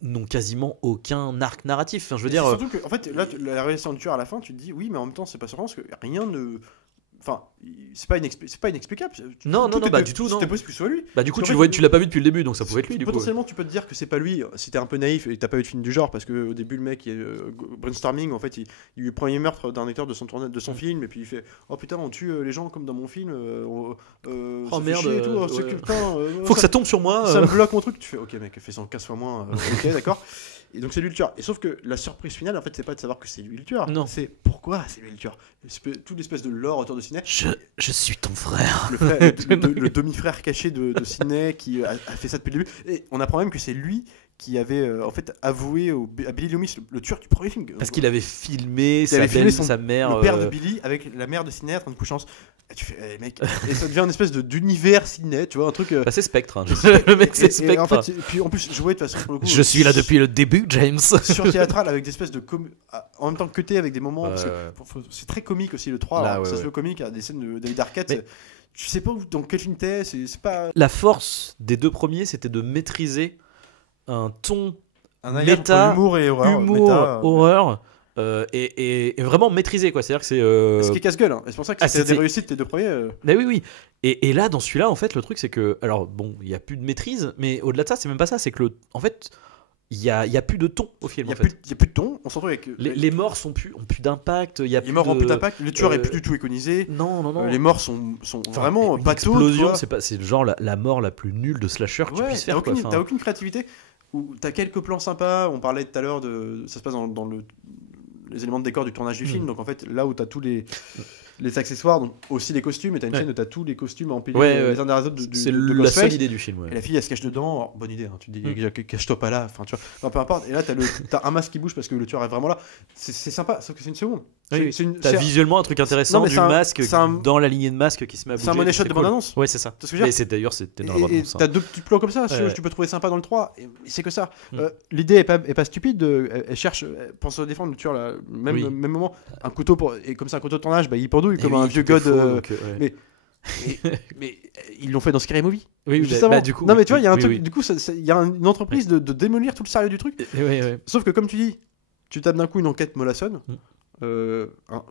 n'ont quasiment aucun arc narratif. Enfin, je veux dire surtout que en fait là la révélation du tueur à la fin tu te dis oui mais en même temps c'est pas surprenant parce que rien ne. Enfin, c'est pas inexplicable. Non, du tout. C'était possible que ce soit lui. Bah, du coup, tu l'as pas vu depuis le début, donc ça pouvait être lui. Du potentiellement, tu peux te dire que c'est pas lui si t'es un peu naïf et t'as pas eu de film du genre, parce que au début, le mec, brainstorming, en fait, il y a eu le premier meurtre d'un acteur de son film, et puis il fait oh putain, on tue les gens comme dans mon film. Oh merde. Et tout, faut que ça tombe sur moi. Ça me bloque mon truc. Tu fais ok, mec, fais 115 fois moins. Ok, d'accord. Et donc c'est lui le tueur. Et sauf que la surprise finale, en fait, c'est pas de savoir que c'est lui le tueur. Non. C'est pourquoi c'est lui le tueur. Toute l'espèce de lore autour de Sydney. Je suis ton frère. Le demi-frère caché de Sydney qui a fait ça depuis le début. Et on apprend même que c'est lui qui avait en fait avoué à Billy Loomis, le tueur du premier film. Parce qu'il avait filmé sa mère. Le père de Billy avec la mère de Sydney en train de coucher ensemble. Et tu fais, mec, et ça devient une espèce d'univers Sydney, tu vois, un truc. Bah, c'est Spectre. Hein. Le mec, c'est Spectre. En fait, puis en plus, jouer de façon pour le coup. Je suis là depuis le début, James. Sur théâtral avec des espèces de en même temps que cuté avec des moments. C'est très comique aussi le 3. Là, ça se veut comique, il y a des scènes de David Arquette. Mais... Tu sais pas dans quel film t'es, c'est pas. La force des deux premiers, c'était de maîtriser un ton méta, humour et horreur. Horreur. Et vraiment maîtrisé quoi, c'est-à-dire que c'est ce qui est casse-gueule hein. Et c'est pour ça que c'était des réussites tes deux premiers Mais oui et là dans celui-là en fait le truc c'est que alors bon il y a plus de maîtrise mais au-delà de ça c'est même pas ça, c'est que en fait il y a plus de ton au film. Il y a plus de ton, on s'en retrouve avec les morts ont plus d'impact, les morts ont plus d'impact, le tueur est plus du tout iconisé. Non. Les morts sont vraiment pas explosion, c'est genre la mort la plus nulle de slasher que tu puisses faire quoi. T'as aucune créativité. T'as quelques plans sympas, on parlait tout à l'heure ça se passe dans les éléments de décor du tournage du film. Donc en fait, là où t'as tous les accessoires, donc aussi les costumes, et t'as une scène où t'as tous les costumes empilés les uns derrière les autres. C'est de la Ghostface. seule idée du film. Ouais. Et la fille elle se cache dedans. Alors, bonne idée, hein, tu te dis cache-toi pas là. Enfin tu vois, enfin, peu importe. Et là t'as un masque qui bouge parce que le tueur est vraiment là. C'est sympa, sauf que c'est une seconde. T'as visuellement un truc intéressant du masque dans la lignée de masque qui se met à bouger. C'est un money shot de bande-annonce. Ouais, c'est ça. Et d'ailleurs, c'était dans la bande-annonce. Et t'as deux petits plans comme ça, tu peux trouver sympa dans le 3. Et c'est que ça. L'idée est pas stupide. Elle cherche, elle pense à défendre le tueur là. Même moment, un couteau et comme c'est un couteau de tournage, il pendouille comme un vieux god. Mais ils l'ont fait dans Scary Movie. Oui, du coup. Non, mais tu vois, il y a un truc. Du coup, il y a une entreprise de démolir tout le sérieux du truc. Sauf que comme tu dis, tu tapes d'un coup une enquête mollassonne.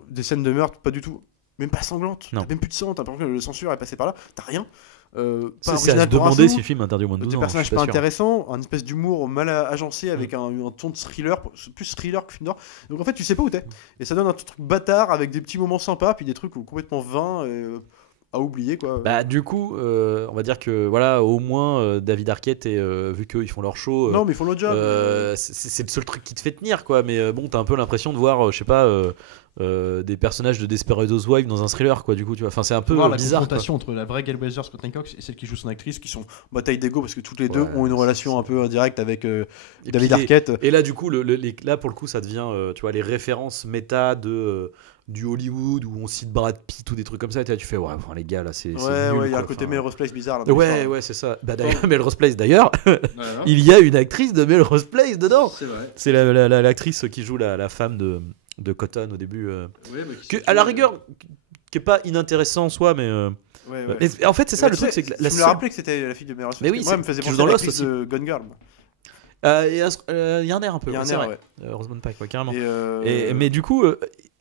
Des scènes de meurtre pas du tout, même pas sanglantes, t'as même plus de sang, t'as l'impression que le censure est passé par là, t'as rien. C'est à se demander si le film interdit au moins de 12 ans. Des personnages pas intéressants, un espèce d'humour mal agencé avec un ton de thriller, plus thriller que film d'horreur. Donc en fait tu sais pas où t'es. Et ça donne un truc bâtard avec des petits moments sympas, puis des trucs complètement vains à oublier quoi. Bah du coup on va dire que voilà au moins David Arquette et vu qu'ils font leur show non mais ils font le job c'est le seul truc qui te fait tenir quoi, mais bon t'as un peu l'impression de voir je sais pas des personnages de Desperate Housewives dans un thriller quoi, du coup tu vois, enfin c'est un peu bizarre la confrontation entre la vraie Gail Weathers, Courtney Cox, et celle qui joue son actrice qui sont bataille d'ego parce que toutes les deux ont une relation un peu indirecte avec David Arquette. Et là du coup là pour le coup ça devient tu vois les références méta du Hollywood où on cite Brad Pitt ou des trucs comme ça, et tu fais enfin les gars là c'est nul, il y a un côté Melrose Place bizarre là, ouais c'est ça. Bah d'ailleurs Melrose Place d'ailleurs il y a une actrice de Melrose Place dedans, c'est vrai, c'est l'actrice qui joue la femme de Cotton au début à la rigueur qui est pas inintéressant en soi, mais en fait c'est ça le truc, c'est que tu me rappelais que c'était la fille de Melrose Place. Mais oui, moi elle me faisait penser à l'actrice de Gone Girl. Il y a un air un peu, Rosamund Pike carrément. Mais du coup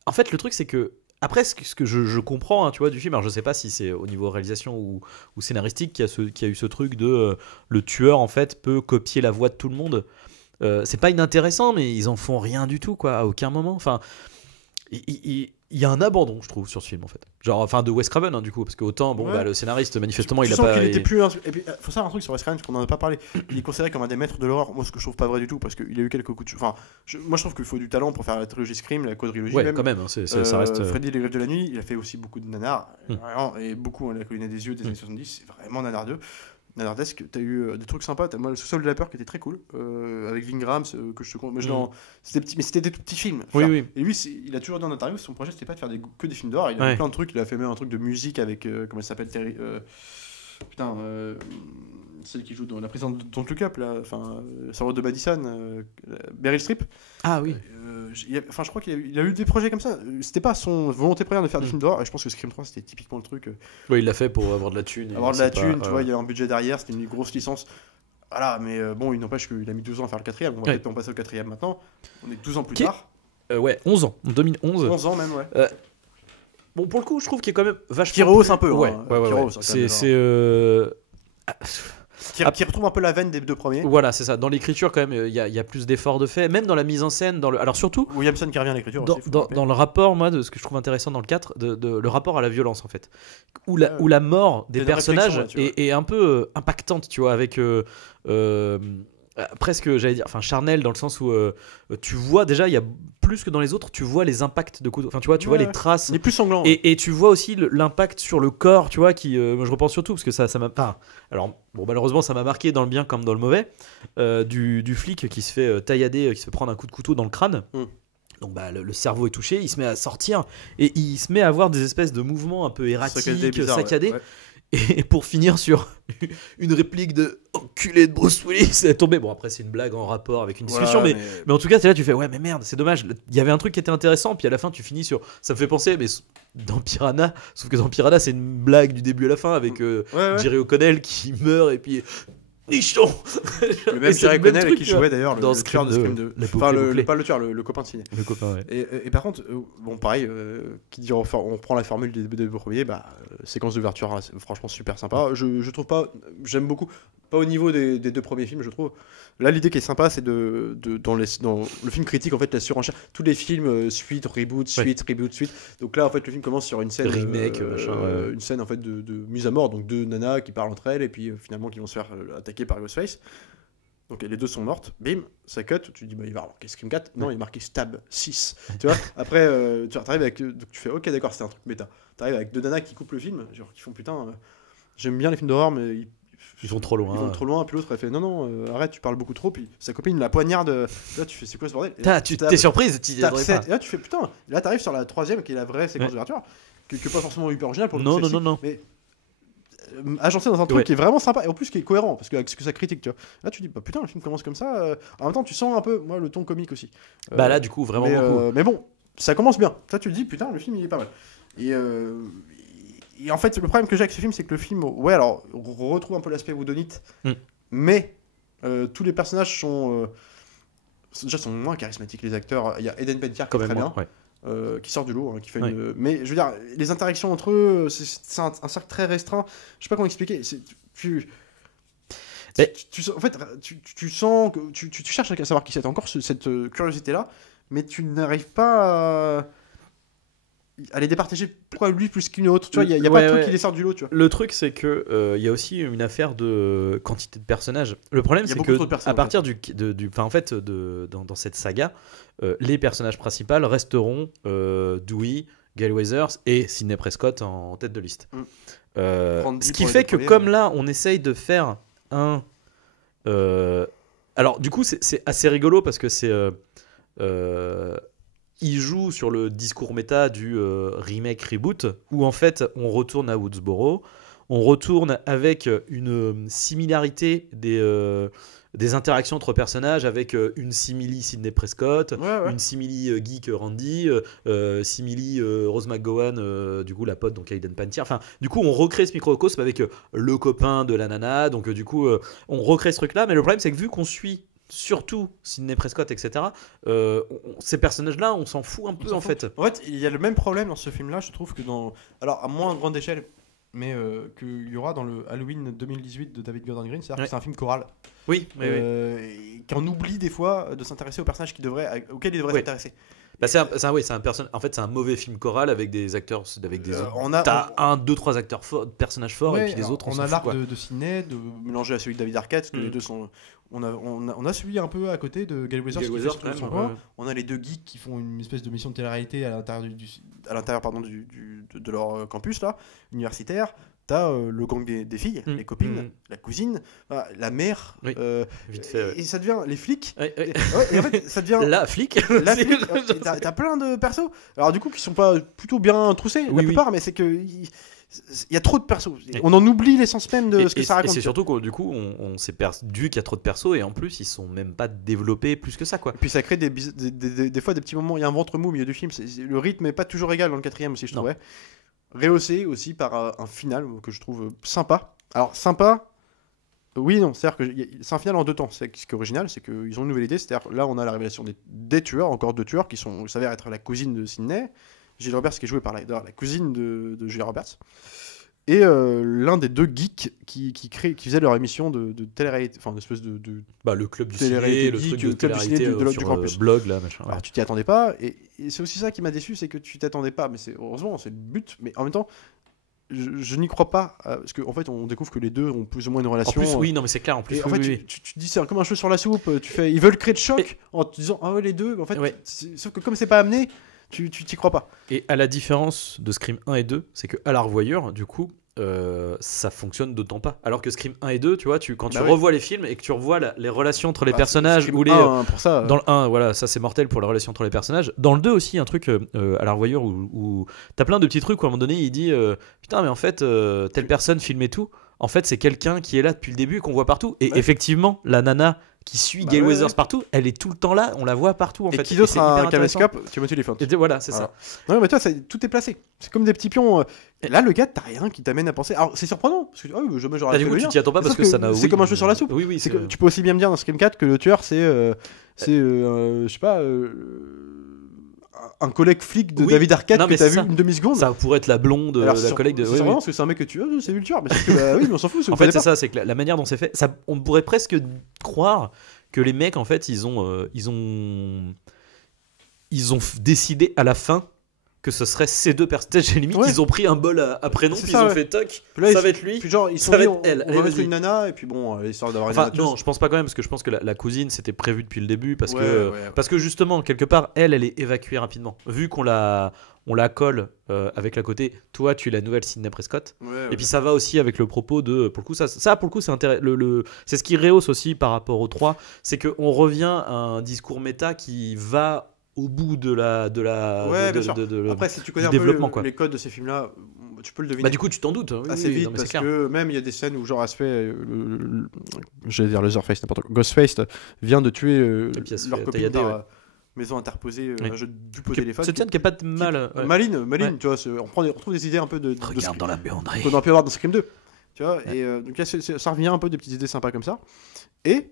en fait le truc c'est que après ce que je comprends tu vois du film, alors je sais pas si c'est au niveau réalisation ou scénaristique qu'il y a eu ce truc de le tueur en fait peut copier la voix de tout le monde. C'est pas inintéressant, mais ils en font rien du tout quoi, à aucun moment. Enfin il y a un abandon je trouve sur ce film en fait, de Wes Craven du coup, parce que autant le scénariste manifestement il a pas qu'il était plus et puis faut savoir un truc sur Wes Craven qu'on en a pas parlé, il est considéré comme un des maîtres de l'horreur, moi ce que je trouve pas vrai du tout, parce qu'il a eu quelques coups de moi je trouve qu'il faut du talent pour faire la trilogie Scream, la quadrilogie même. Quand même ça reste Freddy les Griffes de la nuit, il a fait aussi beaucoup de nanars vraiment, et beaucoup la colline des yeux des années 70, c'est vraiment nanar 2 nanardesque. T'as eu des trucs sympas, t'as moi le sous-sol de la peur qui était très cool avec Vingrams que je te compte, c'était des tout petits films. Et lui il a toujours dit en interview son projet c'était pas de faire que des films d'horreur, il a fait plein de trucs, il a fait même un truc de musique avec comment elle s'appelle celle qui joue dans la présidente de Don't Look Up là, Sarah de Madison, Meryl Streep. Ah oui. Je crois qu'il a eu des projets comme ça. C'était pas son volonté première de faire des films d'horreur, et je pense que Scream 3 c'était typiquement le truc. Il l'a fait pour avoir de la thune. Tu vois, il y a un budget derrière, c'était une grosse licence. Voilà, mais bon, il n'empêche qu'il a mis 12 ans à faire le 4ème. On va peut-être en passer au 4ème maintenant. On est 12 ans plus tard. 11 ans, en 2011. 11 ans même, Bon, pour le coup, je trouve qu'il est quand même vachement. Qui rehausse un peu. Qui retrouve un peu la veine des deux premiers. Voilà, c'est ça. Dans l'écriture, quand même, il y a plus d'efforts de fait. Même dans la mise en scène. Alors, surtout. Williamson qui revient à l'écriture. Dans le rapport, moi, de ce que je trouve intéressant dans le 4, le rapport à la violence, en fait. Où la mort des personnages est un peu impactante, tu vois, avec. Presque j'allais dire charnel, dans le sens où tu vois déjà, il y a plus que dans les autres, tu vois les impacts de couteau, tu vois les traces, il est plus sanglant, et tu vois aussi l'impact sur le corps, tu vois, qui moi je repense surtout parce que ça m'a alors bon, malheureusement ça m'a marqué dans le bien comme dans le mauvais, du flic qui se fait taillader, qui se fait prendre un coup de couteau dans le crâne. Donc le cerveau est touché, il se met à sortir et il se met à avoir des espèces de mouvements un peu erratiques, saccadés. Et pour finir sur une réplique de enculé de Bruce Willis, c'est tombé. Bon, après, c'est une blague en rapport avec une discussion, mais en tout cas, t'es là, tu fais mais merde, c'est dommage. Il y avait un truc qui était intéressant, puis à la fin, tu finis sur. Ça me fait penser, mais dans Piranha, sauf que dans Piranha, c'est une blague du début à la fin avec Jerry O'Connell qui meurt et puis. Nichon. Le même Jerry O'Connell qui jouait d'ailleurs dans le tueur de Scream 2. Pas le tueur, le copain de ciné. Le copain, et par contre, bon, pareil, qui dit on reprend la formule des deux premiers, séquence d'ouverture, franchement super sympa. Je trouve pas, j'aime beaucoup, pas au niveau des deux premiers films, je trouve. Là, l'idée qui est sympa, c'est dans le film critique, en fait, la surenchère. Tous les films, suite, reboot. Donc là, en fait, le film commence sur une scène. Remake, une scène, en fait, de mise à mort. Donc deux nanas qui parlent entre elles et puis finalement qui vont se faire attaquer par Ghostface. Donc les deux sont mortes, bim, ça cut, tu dis bah il va avoir Scream 4, non il est marqué Stab 6, tu vois. Après tu arrives avec, donc tu fais ok d'accord c'est un truc méta, t'arrives avec deux nanas qui coupent le film, genre qui font putain, j'aime bien les films d'horreur mais Ils vont trop loin. Ils vont trop loin, puis l'autre elle fait non arrête tu parles beaucoup trop, puis sa copine la poignarde, là tu fais c'est quoi ce bordel, T'es surprise, tu Stab 7, et là tu fais putain, là t'arrives sur la troisième qui est la vraie séquence d'ouverture, qui est pas forcément hyper originale pour le coup, non. mais agencé dans un truc qui est vraiment sympa et en plus qui est cohérent parce que avec ce que ça critique tu vois. Là tu dis bah putain le film commence comme ça, en même temps tu sens un peu moi le ton comique aussi. Bah là du coup vraiment beaucoup. Mais bon ça commence bien. Ça tu te dis putain le film il est pas mal. Et en fait le problème que j'ai avec ce film c'est que le film ouais alors on retrouve un peu l'aspect woodonite mais tous les personnages sont moins charismatiques les acteurs. Il y a Eden Panettiere qui est très bien. Ouais. Qui sort du lot, qui fait une... Mais je veux dire, les interactions entre eux, c'est un cercle très restreint. Je sais pas comment expliquer. En fait, tu sens que tu cherches à savoir qui c'est. Encore cette curiosité-là, mais tu n'arrives pas à les départager. Pourquoi lui plus qu'une autre? Tu vois, il y a pas de truc qui les sort du lot. Tu vois. Le truc, c'est que il y a aussi une affaire de quantité de personnages. Le problème, c'est que à partir dans cette saga, les personnages principaux resteront Dewey, Gale Weathers et Sidney Prescott en tête de liste. Ce qui fait que comme là, on essaye de faire un... alors du coup, c'est assez rigolo parce que c'est... il joue sur le discours méta du remake reboot où en fait on retourne à Woodsboro, on retourne avec une similarité des interactions entre personnages avec une simili Sidney Prescott, une simili geek Randy, simili Rose McGowan, du coup la pote donc Eden Panettiere. Enfin, du coup on recrée ce microcosme avec le copain de la nana, donc du coup on recrée ce truc là, mais le problème c'est que vu qu'on suit surtout Sidney Prescott, etc. Ces personnages-là, on s'en fout un peu en fait. En fait, il y a le même problème dans ce film-là, je trouve que alors à moins grande échelle, mais qu'il y aura dans le Halloween 2018 de David Gordon Green, c'est-à-dire que c'est un film choral. Oui. Qu'on oublie des fois de s'intéresser aux personnages auxquels il devrait s'intéresser. Bah c'est un mauvais film choral avec des acteurs, t'as 1, 2, 3 acteurs forts, personnages forts, et puis les autres on a l'arc de Sidney de mélanger à celui de David Arquette, parce que les deux sont. On a celui un peu à côté de Gale Weathers qui fait son coin. On a les deux geeks qui font une espèce de mission de télé-réalité à l'intérieur de leur campus là, universitaire. T'as le gang des filles, les copines, la cousine, la mère, vite fait, et ça devient les flics. Et en fait, ça devient la flic. T'as plein de persos. Alors du coup, qui sont pas plutôt bien troussés la plupart, mais c'est que il y a trop de persos. On en oublie l'essence même de ce que ça raconte. Et c'est surtout que du coup, on s'est perdu qu'il y a trop de persos et en plus, ils sont même pas développés plus que ça, quoi. Et puis ça crée des fois des petits moments. Il y a un ventre mou au milieu du film. Le rythme est pas toujours égal dans le 4e aussi, je trouvais. Rehaussé aussi par un final que je trouve sympa. Alors sympa, oui non, c'est-à-dire que c'est un final en deux temps. Ce qui est original, c'est qu'ils ont une nouvelle idée. C'est-à-dire là, on a la révélation des tueurs, encore deux tueurs qui s'avèrent être la cousine de Sidney, Julia Roberts, qui est jouée par la cousine de Julia Roberts, et l'un des deux geeks qui faisait leur émission de télé-réalité, enfin une espèce de le club du ciné, le truc de télé-réalité du campus. Blog là, machin. Alors tu t'y attendais pas, et c'est aussi ça qui m'a déçu, c'est que tu t'attendais pas, mais heureusement c'est le but, mais en même temps je n'y crois pas, parce qu'en fait on découvre que les deux ont plus ou moins une relation. En plus oui, non mais c'est clair, en plus en fait tu te dis c'est comme un cheveu sur la soupe, ils veulent créer de choc en te disant ah ouais les deux, en fait sauf que comme c'est pas amené, tu t'y crois pas. Et à la différence de Scream 1 et 2, c'est que à la revoyure, du coup, ça fonctionne d'autant pas. Alors que Scream 1 et 2, tu vois, quand tu revois les films et que tu revois les relations entre les personnages, ou les pour ça, dans le 1, voilà, ça c'est mortel pour la relation entre les personnages. Dans le 2 aussi, un truc à la revoyure où t'as plein de petits trucs où à un moment donné il dit putain mais en fait telle personne filme et tout. En fait, c'est quelqu'un qui est là depuis le début et qu'on voit partout. Et effectivement, la nana qui suit Gale Weathers partout, elle est tout le temps là, on la voit partout en fait. Et qui d'autre a un caméscope? Timothy Olyphant. Voilà, c'est ça. Non mais toi, tout est placé. C'est comme des petits pions. Là, le gars, t'as rien qui t'amène à penser. Alors, c'est surprenant parce que jamais j'aurais fait le lien. Tu t'y attends pas parce que ça n'a. C'est comme un cheveu sur la soupe. Oui, c'est que tu peux aussi bien me dire dans Scream 4 que le tueur c'est je sais pas. Un collègue flic de David Arquette que t'as vu une demi-seconde. Ça pourrait être la blonde, la collègue de. C'est vraiment parce que c'est un mec que tu veux, c'est vu le tueur. Mais c'est que oui, mais on s'en fout. En fait, c'est ça, c'est que la manière dont c'est fait, on pourrait presque croire que les mecs, en fait, ils ont décidé à la fin que ce serait ces deux personnages. J'ai limite, Ouais. ils ont pris un bol à prénom, C'est puis ça, ils ont ouais. fait toc, Puis là, ça va être lui. Puis genre, ils ça sont va dit, être elle. on Allez, va mettre vas-y. une nana, et puis bon, histoire d'avoir une Enfin, nana. non, je pense pas quand même, parce que je pense que la cousine, c'était prévu depuis le début, parce, Ouais, que, ouais. parce que justement, quelque part, elle est évacuée rapidement. Vu qu'on la colle avec la côté, toi, tu es la nouvelle Sidney Prescott. Ouais, Et puis ça va aussi avec le propos de, pour le coup, ça pour le coup, c'est c'est ce qui rehausse aussi par rapport au 3, c'est qu'on revient à un discours méta qui va au bout de la Ouais, de- bien sûr. de- Après, si tu connais du un peu développement, quoi. les codes de ces films-là, tu peux le deviner. Bah du coup, tu t'en doutes. Oui, assez oui, vite non, mais c'est parce clair. que même il y a des scènes où genre elle se fait j'allais dire Leatherface, n'importe quoi, Ghostface vient de tuer Et puis elle se leur fait copine taillader, par ouais. maison interposée, Oui. un jeu du pot téléphone. Cette scène qui est pas de mal. ouais. Maline, Ouais. tu vois, on retrouve des idées un peu de Regarde dans la buanderie. qu'on aurait pu avoir dans Scream 2. Tu vois, et donc là, ça revient un peu des petites idées sympas comme ça. Et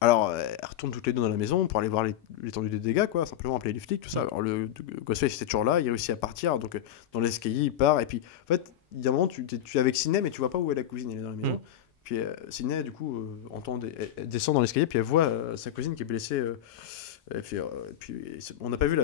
alors, elles retournent toutes les deux dans la maison pour aller voir l'étendue des dégâts, quoi, simplement appeler les flics, tout ça. Alors, le Ghostface était toujours là, il réussit à partir, donc dans l'escalier, il part, et puis en fait, il y a un moment, tu es avec Sidney, mais tu vois pas où est la cousine, elle est dans la maison. Puis Sidney, du coup, elle descend dans l'escalier, puis elle voit sa cousine qui est blessée. Puis on n'a pas vu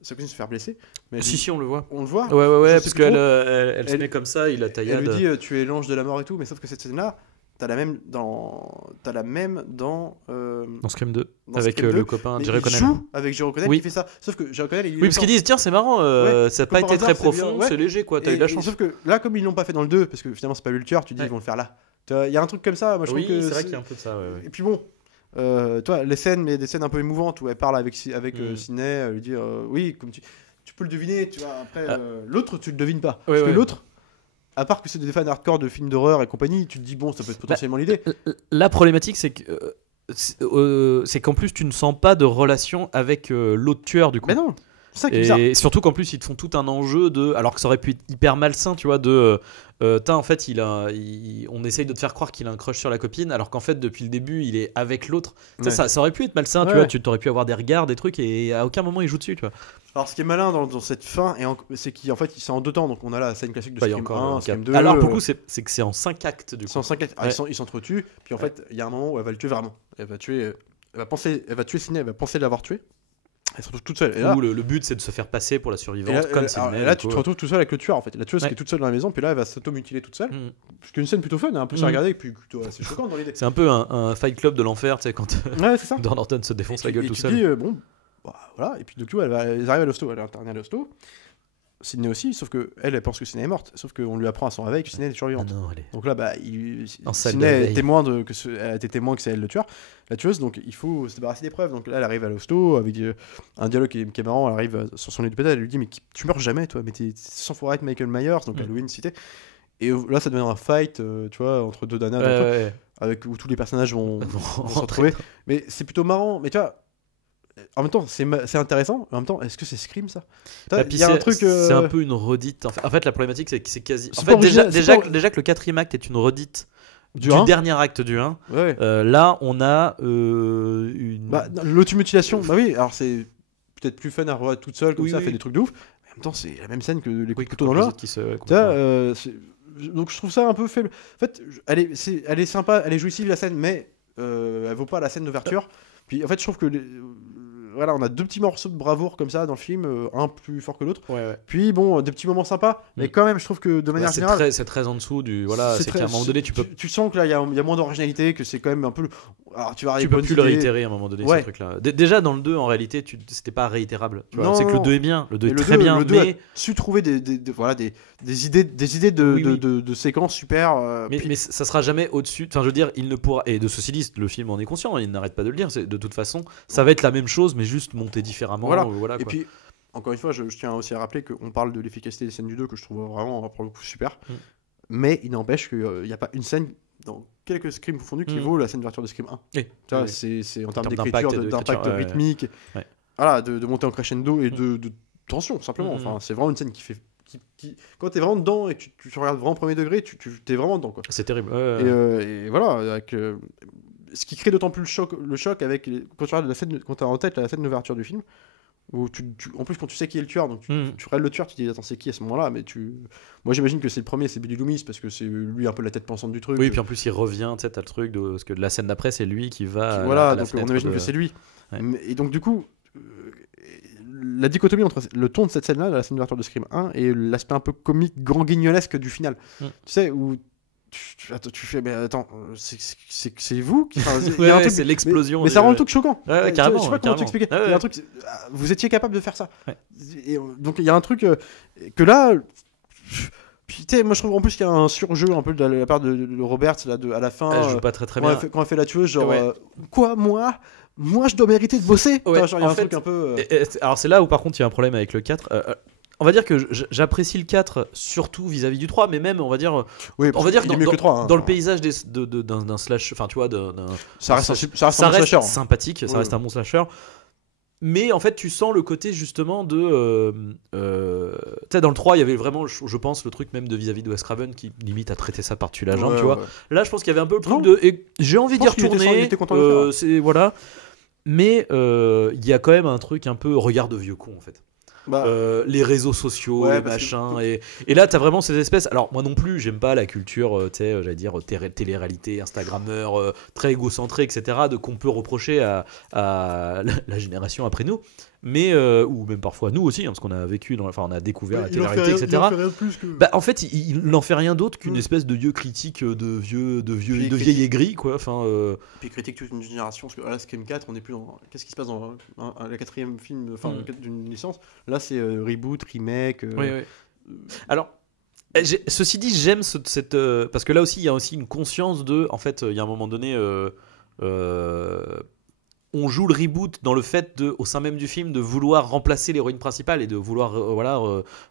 sa cousine se faire blesser. Mais elle Si, dit- si, on le voit. on le voit. Ouais, Je sais parce plus qu'elle trop. elle se Elle- met comme ça, il la Elle taillade. lui dit tu es l'ange de la mort et tout, mais sauf que cette scène-là, t'as la même dans Dans Scream 2, dans avec Scream 2, le copain mais Jerry il Connell. joue avec Jerry Connell Oui. qui fait ça. Sauf que Jerry Connell, il Oui, parce qu'ils disent tiens, c'est marrant, ça n'a comme pas par été hasard, très c'est profond, bien, ouais. c'est léger quoi, t'as eu de la chance. Sauf que là, comme ils l'ont pas fait dans le 2, parce que finalement c'est pas lui le tueur, tu dis Ouais. ils vont le faire là. Tu vois, il y a un truc comme ça, moi je Oui, trouve que c'est vrai qu'il y a un peu de ça. Ouais, ouais. Et puis bon, toi, les scènes, mais des scènes un peu émouvantes où elle parle avec Mm. Sidney, elle lui dit oui, comme tu peux le deviner, tu vois. Après, l'autre, tu le devines pas. Ouais, Parce que ouais. l'autre, à part que c'est des fans hardcore de films d'horreur et compagnie, tu te dis bon, ça peut être potentiellement l'idée. La problématique, c'est que c'est qu'en plus tu ne sens pas de relation avec l'autre tueur du coup. Mais non, c'est ça qui est bizarre. Et surtout qu'en plus ils te font tout un enjeu de, alors que ça aurait pu être hyper malsain, tu vois, de en fait on essaye de te faire croire qu'il a un crush sur la copine, alors qu'en fait depuis le début il est avec l'autre. Tu sais, Ouais. ça aurait pu être malsain, tu Ouais, vois, ouais. tu t'aurais pu avoir des regards, des trucs, et à aucun moment il joue dessus, tu vois. Alors, ce qui est malin dans cette fin, c'est qu'en fait, c'est en deux temps. Donc, on a la scène classique de Bah, il y a Scream encore 1, un Scream cap. 2. Alors pour le coup c'est que c'est en 5 actes du coup. c'est en 5 actes. Ah, Ouais. ils s'entretuent. Puis en fait, il y a un moment où elle va le tuer vraiment. Elle va tuer Sidney, elle va penser l'avoir tué. Elle se retrouve toute seule. Et là, Où le but c'est de se faire passer pour la survivante, et là, comme alors, Sidney. et là, du tu coup. te retrouves tout seul avec le tueur en fait. La tueuse Ouais. qui est toute seule dans la maison. Puis là, elle va s'automutiler toute seule. Mm. C'est une scène plutôt fun, hein, un peu à Mm. regarder. Et puis plutôt assez choquante dans l'idée. C'est un peu un fight club de l'enfer, tu sais, quand Ouais, c'est ça. Edward Norton se défonce la gueule et tout tu seul. dis, bon, bah, voilà. Et puis du coup, elles arrivent à l'hosto. Elle est internée à l'hosto. Sidney aussi, sauf que elle pense que Sidney est morte. Sauf qu'on lui apprend à son réveil que Sidney est Ah survivante. non, allez. Donc là, bah, En salle de Sidney est réveil. témoin elle a été témoin que c'est elle le tueur, la tueuse, donc il faut se débarrasser des preuves. Donc là, elle arrive à l'hosto avec un dialogue qui est marrant. Elle arrive sur son lit de pédale, elle lui dit mais tu meurs jamais, toi, mais t'es sans forêt avec Michael Myers, donc Halloween cité. Et là, ça devient un fight, tu vois, entre deux nanas, Ouais. avec où tous les personnages vont se Rentrer. retrouver. Mais c'est plutôt marrant. Mais tu vois. En même temps, c'est intéressant. En même temps, est-ce que c'est Scream ça? Bah, puis Il y a un truc. c'est un peu une redite. En fait, la problématique, c'est que c'est quasi. En C'est fait, pas original, déjà c'est pas- que le quatrième acte est une redite du un. dernier acte du 1. Ouais. Là, on a une. Bah, l'automutilation, bah oui, alors c'est peut-être plus fun à revoir toute seule, comme Oui, ça, oui. fait des trucs de ouf. Mais en même temps, c'est la même scène que les coups Oui, de couteau dans l'or. qui se. Tu vois, donc je trouve ça un peu faible. En fait, elle est sympa, elle est jouissive la scène, mais elle vaut pas la scène d'ouverture. Puis en fait, je trouve que voilà, on a deux petits morceaux de bravoure comme ça dans le film, un plus fort que l'autre. Ouais. Puis bon, des petits moments sympas, mais Mm. quand même, je trouve que de manière C'est générale, très en dessous du. Voilà, c'est très- qu'à un moment donné, tu peux. tu sens que là, il y a moins d'originalité, que c'est quand même un peu. Alors, tu vas Tu arriver peux bonne plus le idée. réitérer à un moment donné, Ouais. ce truc-là. Déjà, dans le 2, en réalité, c'était pas réitérable. Tu vois, Non, c'est que le non. 2 est bien, le 2 est Mais le très 2, bien, le 2 a mais. su trouver voilà, des idées de, Oui, oui. de séquences super. Mais ça sera jamais au-dessus. Enfin, je veux dire, il ne pourra. Et de ceci dit, le film en est conscient, il n'arrête pas de le dire. De toute façon, ça va être la même chose, mais juste monté différemment. Voilà. Et quoi. puis, encore une fois, je tiens aussi à rappeler qu'on parle de l'efficacité des scènes du 2 que je trouve vraiment, pour le coup, super. Mm. Mais il n'empêche qu'il n'y a pas une scène dans quelques scrims confondus qui Mm. vaut la scène d'ouverture de Scream 1. Oui. Tu vois, Oui. c'est en termes termes d'écriture, d'impact et d'impact d'écriture, ouais, rythmique, ouais. voilà, de monter en crescendo et de tension, simplement. Mm. Enfin, c'est vraiment une scène qui fait. Quand t'es vraiment dedans et que tu regardes vraiment premier degré, t'es vraiment dedans, quoi. C'est terrible. Et voilà, avec, ce qui crée d'autant plus le choc avec quand tu regardes quand t'as en tête la scène d'ouverture du film, où en plus quand tu sais qui est le tueur, donc tu regardes le tueur, tu te dis attends c'est qui à ce moment-là, mais moi j'imagine que c'est le premier, c'est Billy Loomis parce que c'est lui un peu la tête pensante du truc. Oui, puis en plus il revient, tu sais, t'as le truc parce que la scène d'après c'est lui qui va. Voilà, à la donc fenêtre on imagine de- que c'est lui. Ouais. Et donc du coup, la dichotomie entre le ton de cette scène-là, la scène d'ouverture de Scream 1, et l'aspect un peu comique, grand guignolesque du final. Tu sais, où tu fais, mais attends, c'est vous qui... il y a un truc, c'est l'explosion. Mais ça rend le truc choquant. Carrément. Je sais pas comment t'expliquer. Il y a un truc, vous étiez capable de faire ça. Et, donc il y a un truc que là... Puis, moi je trouve en plus qu'il y a un surjeu un peu de la part de Roberts là, à la fin. Elle joue pas très bien. Quand elle fait la tueuse, genre quoi, moi je dois mériter de bosser. Genre, il y a un truc un peu. Alors c'est là où par contre il y a un problème avec le 4. On va dire que j'apprécie le 4 surtout vis-à-vis du 3, mais même on va dire dans le paysage d'un slash, enfin tu vois, ça reste un slasher sympathique, ça reste un bon slasher. Mais en fait, tu sens le côté justement de. Tu sais, dans le 3, il y avait vraiment, je pense, le truc même de vis-à-vis de Wes Craven qui limite à traiter ça par-dessus la jambe, tu vois. Là, je pense qu'il y avait un peu le truc de. Et j'ai envie d'y retourner. C'est voilà. Mais il y a quand même un truc un peu regard de vieux con en fait. Les réseaux sociaux, les machins, et là t'as vraiment ces espèces. Alors moi non plus j'aime pas la culture, tu sais, j'allais dire télé-réalité, Instagrammeur, très égocentré, etc. qu'on peut reprocher à la génération après nous, mais ou même parfois nous aussi, hein, parce qu'on a vécu, on a découvert la télé-réalité, etc. En fait, il n'en fait rien d'autre qu'une espèce de vieux critique de vieil aigri, quoi. Enfin. Puis il critique toute une génération, parce que là, Scream 4, on n'est plus dans. Qu'est-ce qui se passe dans la quatrième film, d'une licence? Là, c'est reboot, remake. Oui. Alors. Ceci dit, j'aime cette parce que là aussi il y a aussi une conscience de, en fait, il y a un moment donné. On joue le reboot dans le fait de, au sein même du film, de vouloir remplacer l'héroïne principale et de vouloir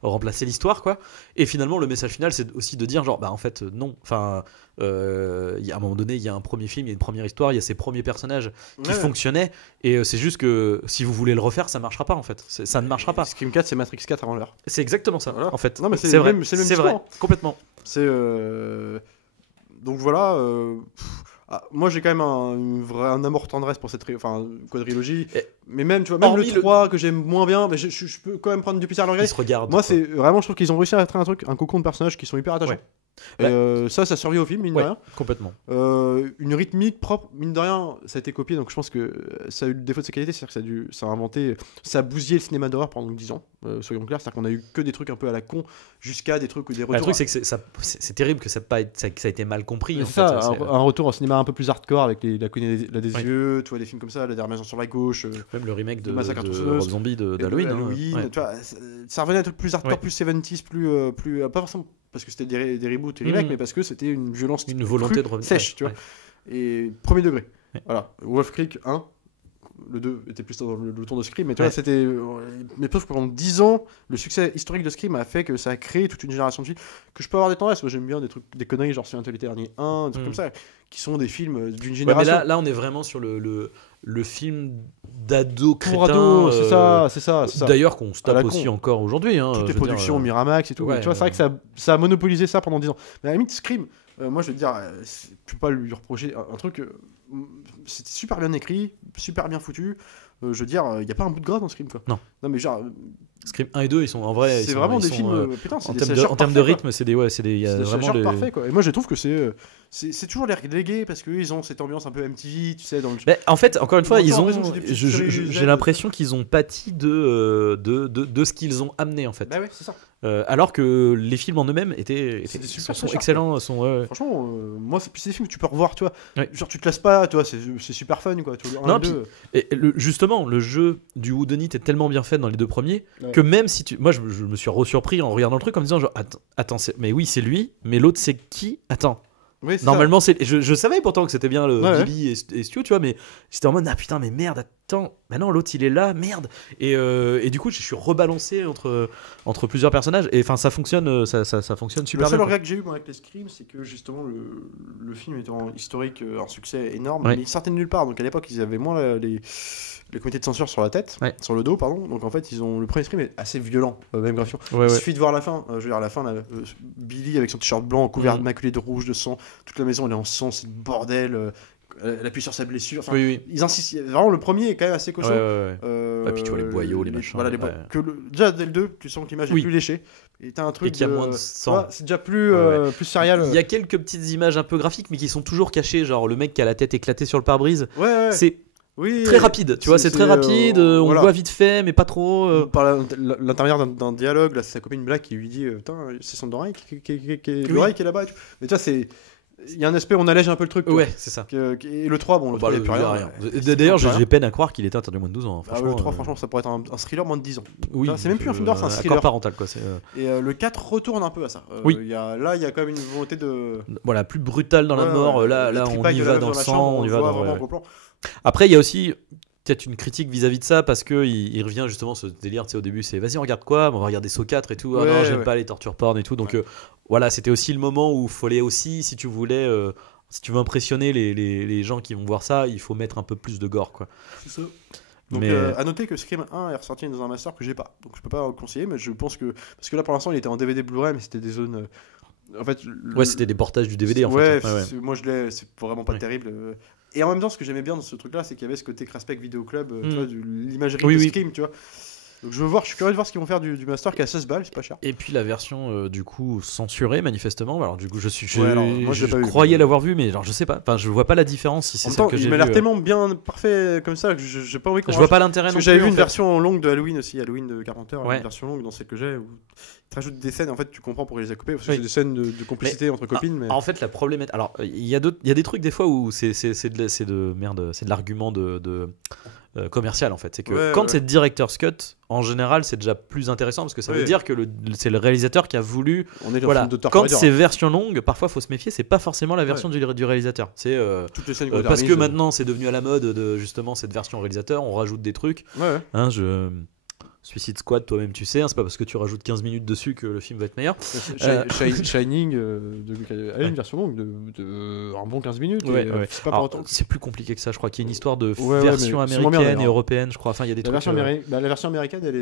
remplacer l'histoire, quoi. Et finalement, le message final, c'est aussi de dire genre, en fait, non. Enfin, il y a un moment donné, il y a un premier film, il y a une première histoire, il y a ces premiers personnages qui fonctionnaient, et c'est juste que si vous voulez le refaire, ça marchera pas en fait. Ça ne marchera pas. Scream 4, c'est Matrix 4 avant l'heure. C'est exactement ça, en fait. Non, mais c'est vrai, c'est vrai, complètement. C'est donc voilà. Moi j'ai quand même un amour tendresse pour cette quadrilogie, mais même tu vois, même le 3 que j'aime moins bien, mais je peux quand même prendre du plaisir à le regarder. Ils se regardent. Moi c'est vraiment, je trouve qu'ils ont réussi à créer un cocon de personnages qui sont hyper attachants. Et ça survit au film, mine de rien. Complètement. Une rythmique propre, mine de rien, ça a été copié, donc je pense que ça a eu le défaut de sa qualité, c'est-à-dire que ça a inventé, ça a bousillé le cinéma d'horreur pendant 10 ans, soyons clairs, c'est-à-dire qu'on a eu que des trucs un peu à la con, jusqu'à des trucs ou des retours. Le truc c'est que c'est terrible que ça a été mal compris. Un retour au cinéma un peu plus hardcore avec la cognée des yeux, tu vois, des films comme ça, La Dernière Maison sur la gauche, même le remake de Massacre Rob Zombie d'Halloween. Tu vois, ça revenait à un truc plus hardcore, plus 70s, plus pas forcément parce que c'était des reboots et remakes, mais parce que c'était une violence, une volonté de revenir sèche, tu vois. Et premier degré. Voilà, Wolf Creek 1, le 2 était plus dans le ton de Scream, mais tu vois, c'était. Mais preuve que pendant 10 ans, le succès historique de Scream a fait que ça a créé toute une génération de films que je peux avoir des tendances. Moi, j'aime bien des conneries genre Silent Hill Dernier 1, des trucs comme ça, qui sont des films d'une génération. Mais là, on est vraiment sur le film d'ado crétin. Pour ado, c'est ça. D'ailleurs, qu'on se tape aussi encore aujourd'hui. Toutes les productions Miramax et tout. Tu vois, c'est vrai que ça a monopolisé ça pendant 10 ans. Mais à la limite, Scream, moi, je vais te dire, tu peux pas lui reprocher un truc. C'était super bien écrit, super bien foutu. Je veux dire, il n'y a pas un bout de gras dans Scream, quoi. Non, mais genre. Scream 1 et 2, ils sont en vrai. C'est vraiment des films. Putain, en termes de rythme, c'est des. Il y a vraiment parfait, quoi. Et moi, je trouve que c'est toujours les relégués parce qu'ils ont cette ambiance un peu MTV, tu sais. En fait, encore une fois, j'ai l'impression qu'ils ont pâti de ce qu'ils ont amené, en fait. Bah ouais, c'est ça. Alors que les films en eux-mêmes sont excellents. Franchement, moi, c'est des films que tu peux revoir, tu vois. Genre, tu te lasses pas, tu vois, c'est super fun, quoi. Et justement, le jeu du whodunit est tellement bien fait dans les deux premiers que même si tu. Moi, je me suis surpris en regardant le truc en me disant, genre, attends, mais oui, c'est lui, mais l'autre, c'est qui? Attends. Oui, normalement c'est je savais pourtant que c'était bien le Billy et Stu, tu vois, mais j'étais en mode putain, mais merde, attends, bah non, l'autre il est là, merde, et du coup je suis rebalancé entre plusieurs personnages, et enfin ça fonctionne, ça fonctionne super bien. Le seul regret que j'ai eu avec les Scream, c'est que justement le film étant historique, un succès énorme, mais il sortait de nulle part, donc à l'époque ils avaient moins les comités de censure sur la tête, sur le dos, pardon. Donc en fait, le premier Scream est assez violent, même graphion. Il suffit de voir la fin. Je veux dire, à la fin, Billy avec son t-shirt blanc couvert de maculé de rouge, de sang, toute la maison elle est en sang, c'est le bordel. Elle appuie sur sa blessure. Enfin, ils insistent. Vraiment, le premier est quand même assez cochon. Et puis tu vois les boyaux, les machins. Voilà, déjà dès le 2, tu sens que l'image est plus léchée. Et t'as un truc. Et qu'il y a moins de sang. C'est déjà plus sérial. Il y a quelques petites images un peu graphiques, mais qui sont toujours cachées. Genre le mec qui a la tête éclatée sur le pare-brise. C'est Oui, très rapide, tu vois, c'est très rapide, on voilà. voit vite fait, mais pas trop. Par l'intermédiaire d'un dialogue, là, c'est sa copine Black qui lui dit putain, c'est son oreille qui est l'oreille qui est là-bas. Mais tu vois, c'est. Il y a un aspect, on allège un peu le truc. Ouais, c'est ça. Et le 3, bon, le 3, il n'y a plus rien. D'ailleurs, j'ai peine à croire qu'il était interdit moins de 12 ans. Le 3, franchement, ça pourrait être un thriller moins de 10 ans. Oui, c'est même plus un film d'horreur, c'est un thriller. Accord parental, quoi. Et le 4 retourne un peu à ça. Oui. Là, il y a quand même une volonté de. Voilà, plus brutal dans la mort. Là, on y va dans le sang, on y va dans. Après, il y a aussi peut-être une critique vis-à-vis de ça parce que il revient justement ce délire, tu sais, au début c'est vas-y on regarde quoi, on va regarder Saw 4 et tout, ah non j'aime pas les torture porn et tout, donc voilà, c'était aussi le moment où il fallait aussi, si tu voulais si tu veux impressionner les gens qui vont voir ça, il faut mettre un peu plus de gore, quoi. C'est ça. Donc à noter que Scream 1 est ressorti dans un master que j'ai pas, donc je peux pas le conseiller, mais je pense que parce que là pour l'instant il était en DVD Blu-ray, mais c'était des zones en fait c'était des portages du DVD en fait. Moi je l'ai, c'est vraiment pas terrible. Et en même temps, ce que j'aimais bien dans ce truc-là, c'est qu'il y avait ce côté Craspec Vidéo Club, tu vois, l'imagerie de Scream, tu vois. Donc je suis curieux de voir ce qu'ils vont faire du master qui est à 16 balles, c'est pas cher. Et puis la version du coup censurée manifestement. Alors du coup moi, je croyais l'avoir vu, mais alors je sais pas. Enfin je vois pas la différence si c'est celle que j'ai vue. Il m'a l'air tellement bien parfait comme ça que j'ai pas envie qu'on. Je vois pas l'intérêt non plus. Parce que j'avais vu une version longue de Halloween aussi, Halloween de Carpenter, une version longue dans celle que j'ai où tu rajoutes des scènes, en fait tu comprends pourquoi il les a coupées parce que c'est des scènes de complicité entre copines. Mais en fait la problématique. Alors il y a des trucs des fois où c'est de l'argument de commercial en fait, c'est que quand c'est director's cut en général c'est déjà plus intéressant parce que ça veut dire que c'est le réalisateur qui a voulu quand c'est version longue parfois faut se méfier, c'est pas forcément la version du réalisateur, c'est toutes les scènes parce que maintenant c'est devenu à la mode de justement cette version réalisateur, on rajoute des trucs Suicide Squad, toi-même tu sais, c'est pas parce que tu rajoutes 15 minutes dessus que le film va être meilleur. Shining, elle a une version longue de un bon 15 minutes. C'est pas pour autant. C'est plus compliqué que ça, je crois qu'il y a une histoire de version américaine et européenne, je crois. Enfin, il y a des trucs. La version américaine, elle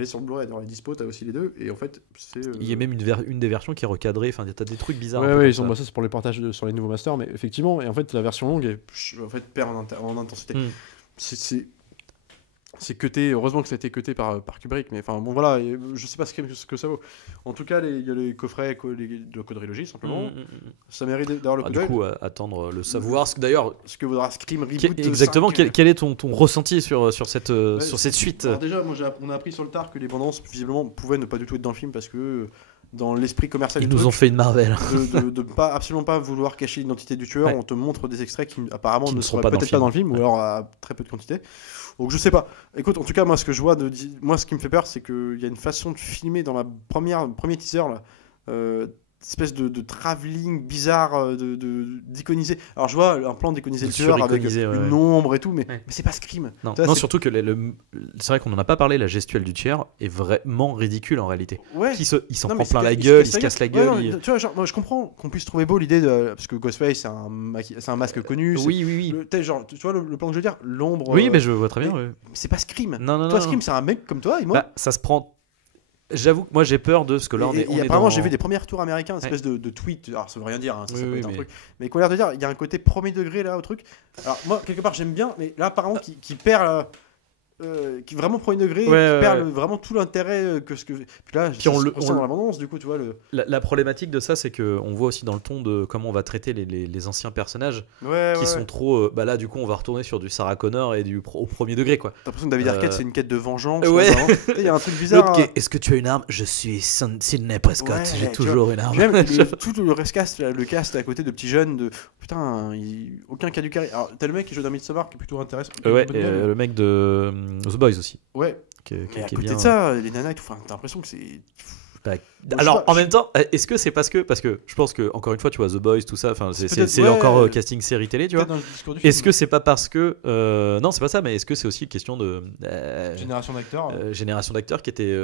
est sur le Blu-ray, dans les dispo, t'as aussi les deux. Et en fait, il y a même une des versions qui est recadrée, enfin, t'as des trucs bizarres. Ça c'est pour les portages sur les nouveaux masters, mais effectivement, et en fait, la version longue perd en intensité. C'est cuté, heureusement que ça a été cuté par Kubrick, mais enfin bon voilà, je sais pas ce que ça vaut. En tout cas, il y a les coffrets de Codrilogie simplement. Ça mérite d'avoir le coup d'œil. Du coup, attendre le savoir. D'ailleurs, ce que vaudra Scream Reboot. Exactement, quel est ton ressenti sur cette suite? Alors déjà, on a appris sur le tard que les bandes annonces visiblement pouvaient ne pas du tout être dans le film parce que dans l'esprit commercial ils nous ont fait une Marvel de absolument pas vouloir cacher l'identité du tueur. On te montre des extraits qui apparemment ne seront peut-être pas dans le film ou alors à très peu de quantité. Donc je sais pas. Écoute, en tout cas moi ce que je vois moi ce qui me fait peur c'est qu'il y a une façon de filmer dans la premier teaser là, espèce de travelling bizarre d'iconiser. Alors je vois un plan d'iconiser le tueur avec une ombre et tout, mais c'est pas Scream. Non, surtout que c'est vrai qu'on en a pas parlé, la gestuelle du tueur est vraiment ridicule en réalité. Il s'en prend plein la gueule, il se casse la gueule. Tu vois, genre, moi je comprends qu'on puisse trouver beau l'idée parce que Ghostface c'est un masque connu. Oui. Genre, tu vois le plan que je veux dire, l'ombre. Oui, mais je vois très bien. C'est pas Scream. Non. Toi Scream c'est un mec comme toi et moi. Ça se prend. J'avoue que moi j'ai peur de ce que là on est apparemment j'ai vu des premiers retours américains, une espèce de tweet, alors ça veut rien dire, ça peut être un truc, mais qu'on a l'air de dire, il y a un côté premier degré là au truc. Alors moi quelque part j'aime bien, mais là apparemment qui perd qui est vraiment premier degré, qui perd vraiment tout l'intérêt que ce que. Puis là, on le ressent dans l'abondance, du coup, tu vois. La problématique de ça, c'est qu'on voit aussi dans le ton de comment on va traiter les anciens personnages qui sont trop. Là, du coup, on va retourner sur du Sarah Connor et au premier degré, quoi. T'as l'impression que David Arquette, c'est une quête de vengeance. Il y a un truc bizarre. Est-ce que tu as une arme? Je suis Sidney Prescott, j'ai toujours une arme. J'aime tout le cast à côté de petits jeunes de. Putain, aucun cas du carré. Alors, t'as le mec qui joue dans Midsommar qui est plutôt intéressant. Le mec de The Boys aussi. Ouais. Qui à est côté bien, de ça, les nanas et tout, t'as l'impression que c'est. Alors en même temps, est-ce que c'est parce que je pense que encore une fois, tu vois, The Boys, tout ça, enfin c'est encore casting série télé, tu vois. Est-ce que c'est pas parce que non, c'est pas ça, mais est-ce que c'est aussi une question de génération d'acteurs qui était,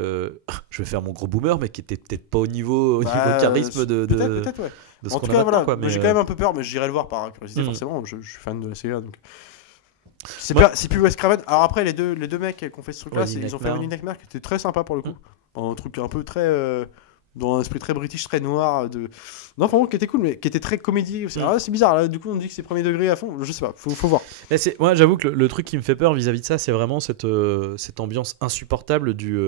je vais faire mon gros boomer, mais qui était peut-être pas au niveau charisme de. Peut-être, ouais. En tout cas, voilà. Mais j'ai quand même un peu peur, mais j'irai le voir par curiosité, forcément. Je suis fan de la série, donc. C'est plus Wes Craven. Alors après les deux mecs qui ont fait ce truc là, ils ont fait Wedding Nightmare qui était très sympa pour le coup. Un truc un peu très dans un esprit très british, très noir non vraiment qui était cool mais qui était très comédie. C'est bizarre là, du coup on dit que c'est premier degré à fond, je sais pas, faut voir. Mais moi j'avoue que le truc qui me fait peur vis-à-vis de ça, c'est vraiment cette ambiance insupportable du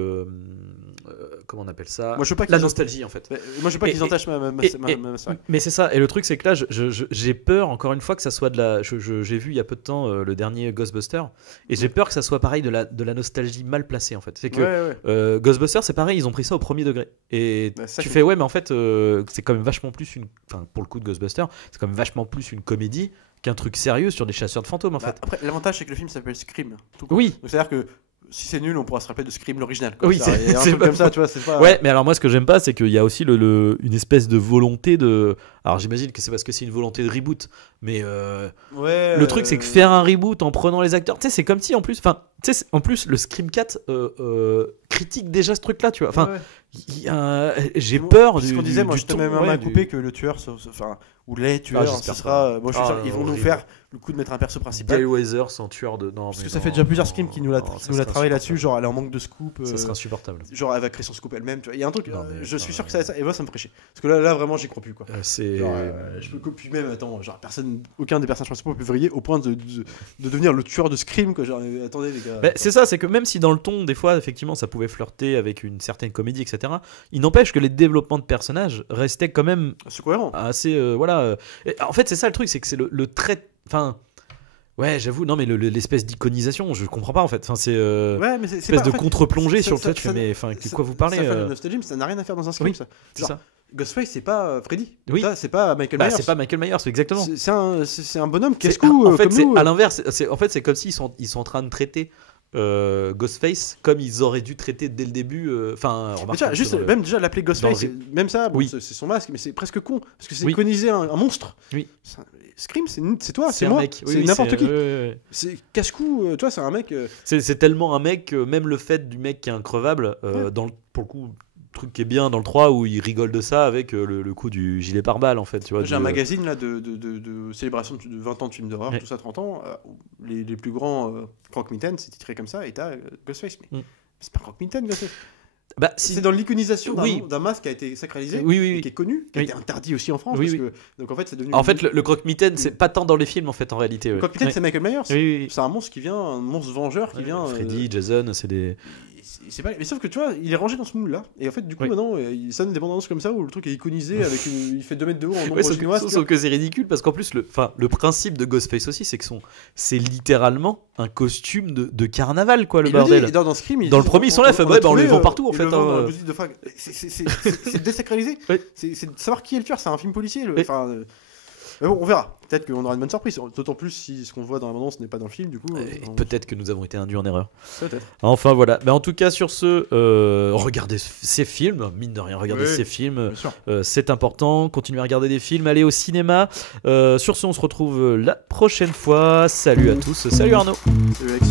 comment on appelle ça, Moi, je veux pas la qu'ils- nostalgie en fait. Moi, je veux pas qu'ils entachent ma soirée. Mais c'est ça, et le truc c'est que là j'ai peur encore une fois que ça soit de la j'ai vu il y a peu de temps le dernier Ghostbuster et j'ai peur que ça soit pareil de la nostalgie mal placée en fait. C'est que Ghostbuster c'est pareil, ils ont pris ça au premier degré et Ça, tu c'est- fais ouais mais en fait c'est quand même vachement plus pour le coup de Ghostbuster c'est quand même vachement plus une comédie qu'un truc sérieux sur des chasseurs de fantômes en fait. Après, l'avantage, c'est que le film s'appelle Scream. Tout court. Oui. Donc, c'est-à-dire que si c'est nul, on pourra se rappeler de Scream l'original. quoi. Oui, C'est-à-dire, il y a un c'est truc pas comme ça, faux. tu vois. C'est pas. Ouais, mais alors moi ce que j'aime pas c'est qu'il y a aussi une espèce de volonté de. Alors j'imagine que c'est parce que c'est une volonté de reboot, mais Ouais, le truc c'est que faire un reboot en prenant les acteurs, tu sais, c'est comme si en plus, en plus le Scream 4 critique déjà ce truc là, tu vois. Enfin, j'ai peur Ce qu'on disait, moi, du je te ton, mets ma ouais, main à du- couper que le tueur, enfin, ou les tueurs, j'espère ce sera. pas. Moi, je suis sûr qu'ils vont nous horrible. faire le coup de mettre un perso principal. Gale Weather sans tueur de. Non, Parce mais que ça non, fait déjà plusieurs non, Scream qui nous non, l'a ça travaillé serait là-dessus, insupportable. genre elle est en manque de scoop. Ça serait insupportable. Genre elle va créer son scoop elle-même, tu vois. Il y a un truc, Non, mais je suis non, sûr que mais- ça va être ça, et moi ça me ferait chier. Parce que là vraiment j'y crois plus quoi. C'est. Genre, je peux puis même, attends, genre aucun des personnages principaux peut vriller au point de devenir le tueur de Scream quoi. Genre, attendez les gars. Bah, c'est ça, c'est que même si dans le ton, des fois, effectivement, ça pouvait flirter avec une certaine comédie, etc., il n'empêche que les développements de personnages restaient quand même C'est cohérent. assez. Et en fait, c'est ça le truc, c'est que c'est le trait. Enfin. Ouais, j'avoue, non, mais l'espèce d'iconisation, je comprends pas en fait. Enfin, c'est. Ouais, mais c'est Espèce pas- de en fait, contre-plongée ça- sur le ça- fait, tu fais, ça- mais enfin, de ça- quoi vous parlez Ça fait de nostalgie, mais ça n'a rien à faire dans un Scream Oui, ça. c'est Genre, ça. Ghostface c'est pas Freddy. Oui. Ça, c'est pas Michael Bah, Myers. c'est pas Michael Myers, exactement. C'est un bonhomme C'est- casse-cou en fait, comme c'est nous. à l'inverse. En fait, c'est comme s'ils sont en train de traiter Ghostface comme ils auraient dû traiter dès le début. Enfin, Mais remarque. tu vois, juste même déjà l'appeler Ghostface, dans le- même ça, bon, Oui. c'est son masque, mais c'est presque con parce que c'est Oui. iconiser un monstre. Oui. Scream, c'est toi, C'est c'est un moi, mec. Oui, c'est oui, n'importe qui. ouais, ouais. C'est casse-cou, toi, c'est un mec. C'est tellement un mec, même le fait du mec qui est increvable, pour le coup, truc qui est bien dans le 3 où il rigole de ça avec le coup du gilet pare-balles en fait. Tu vois, J'ai un magazine là de célébration de 20 ans de films d'horreur, Ouais. tout ça, 30 ans. Les plus grands croque-mitaines, c'est titré comme ça, et t'as Ghostface. Mais c'est pas croque-mitaine, Ghostface. Bah, C'est dans l'iconisation Oui. d'un masque qui a été sacralisé, Oui, oui, et oui. qui est connu, qui a Oui. été interdit aussi en France. Oui, parce oui. que, donc en fait, c'est devenu. En fait, le croque-mitaine, c'est pas tant dans les films en fait en réalité. le Ouais. croque-mitaine, Ouais. c'est Michael Myers. Oui, oui, oui. C'est un monstre qui vient, un monstre vengeur qui vient. Freddy, Jason, c'est des. C'est pas... Mais sauf que tu vois, il est rangé dans ce moule là. Et en fait, du coup, Oui. maintenant, il sonne des bandes annonces comme ça où le truc est iconisé avec il fait 2 mètres de haut en ombre Ouais, sauf chinoise. que, tu vois. sauf que c'est ridicule parce qu'en plus le principe de Ghostface aussi c'est que c'est littéralement un costume de carnaval quoi le Il le dit, bordel. et dans Scream, ils Dans le disent, premier, ils sont là, fait, a ouais, bah, on trouvé, les vend partout, en ils fait, le vendent hein. dans la boutique de Fag. C'est désacralisé. Ouais. C'est de savoir qui est le tueur. C'est un film policier. Ouais. Enfin, mais bon, on verra. Peut-être qu'on aura une bonne surprise. D'autant plus si ce qu'on voit dans la bande-annonce n'est pas dans le film, du coup. Et peut-être que nous avons été induits en erreur. Peut-être. Enfin voilà. Mais en tout cas sur ce, regardez ces films, mine de rien, regardez Oui, ces films. Bien sûr. C'est important. Continuez à regarder des films, allez au cinéma. Sur ce, on se retrouve la prochaine fois. Salut à tous. Salut Arnaud. Salut Alex.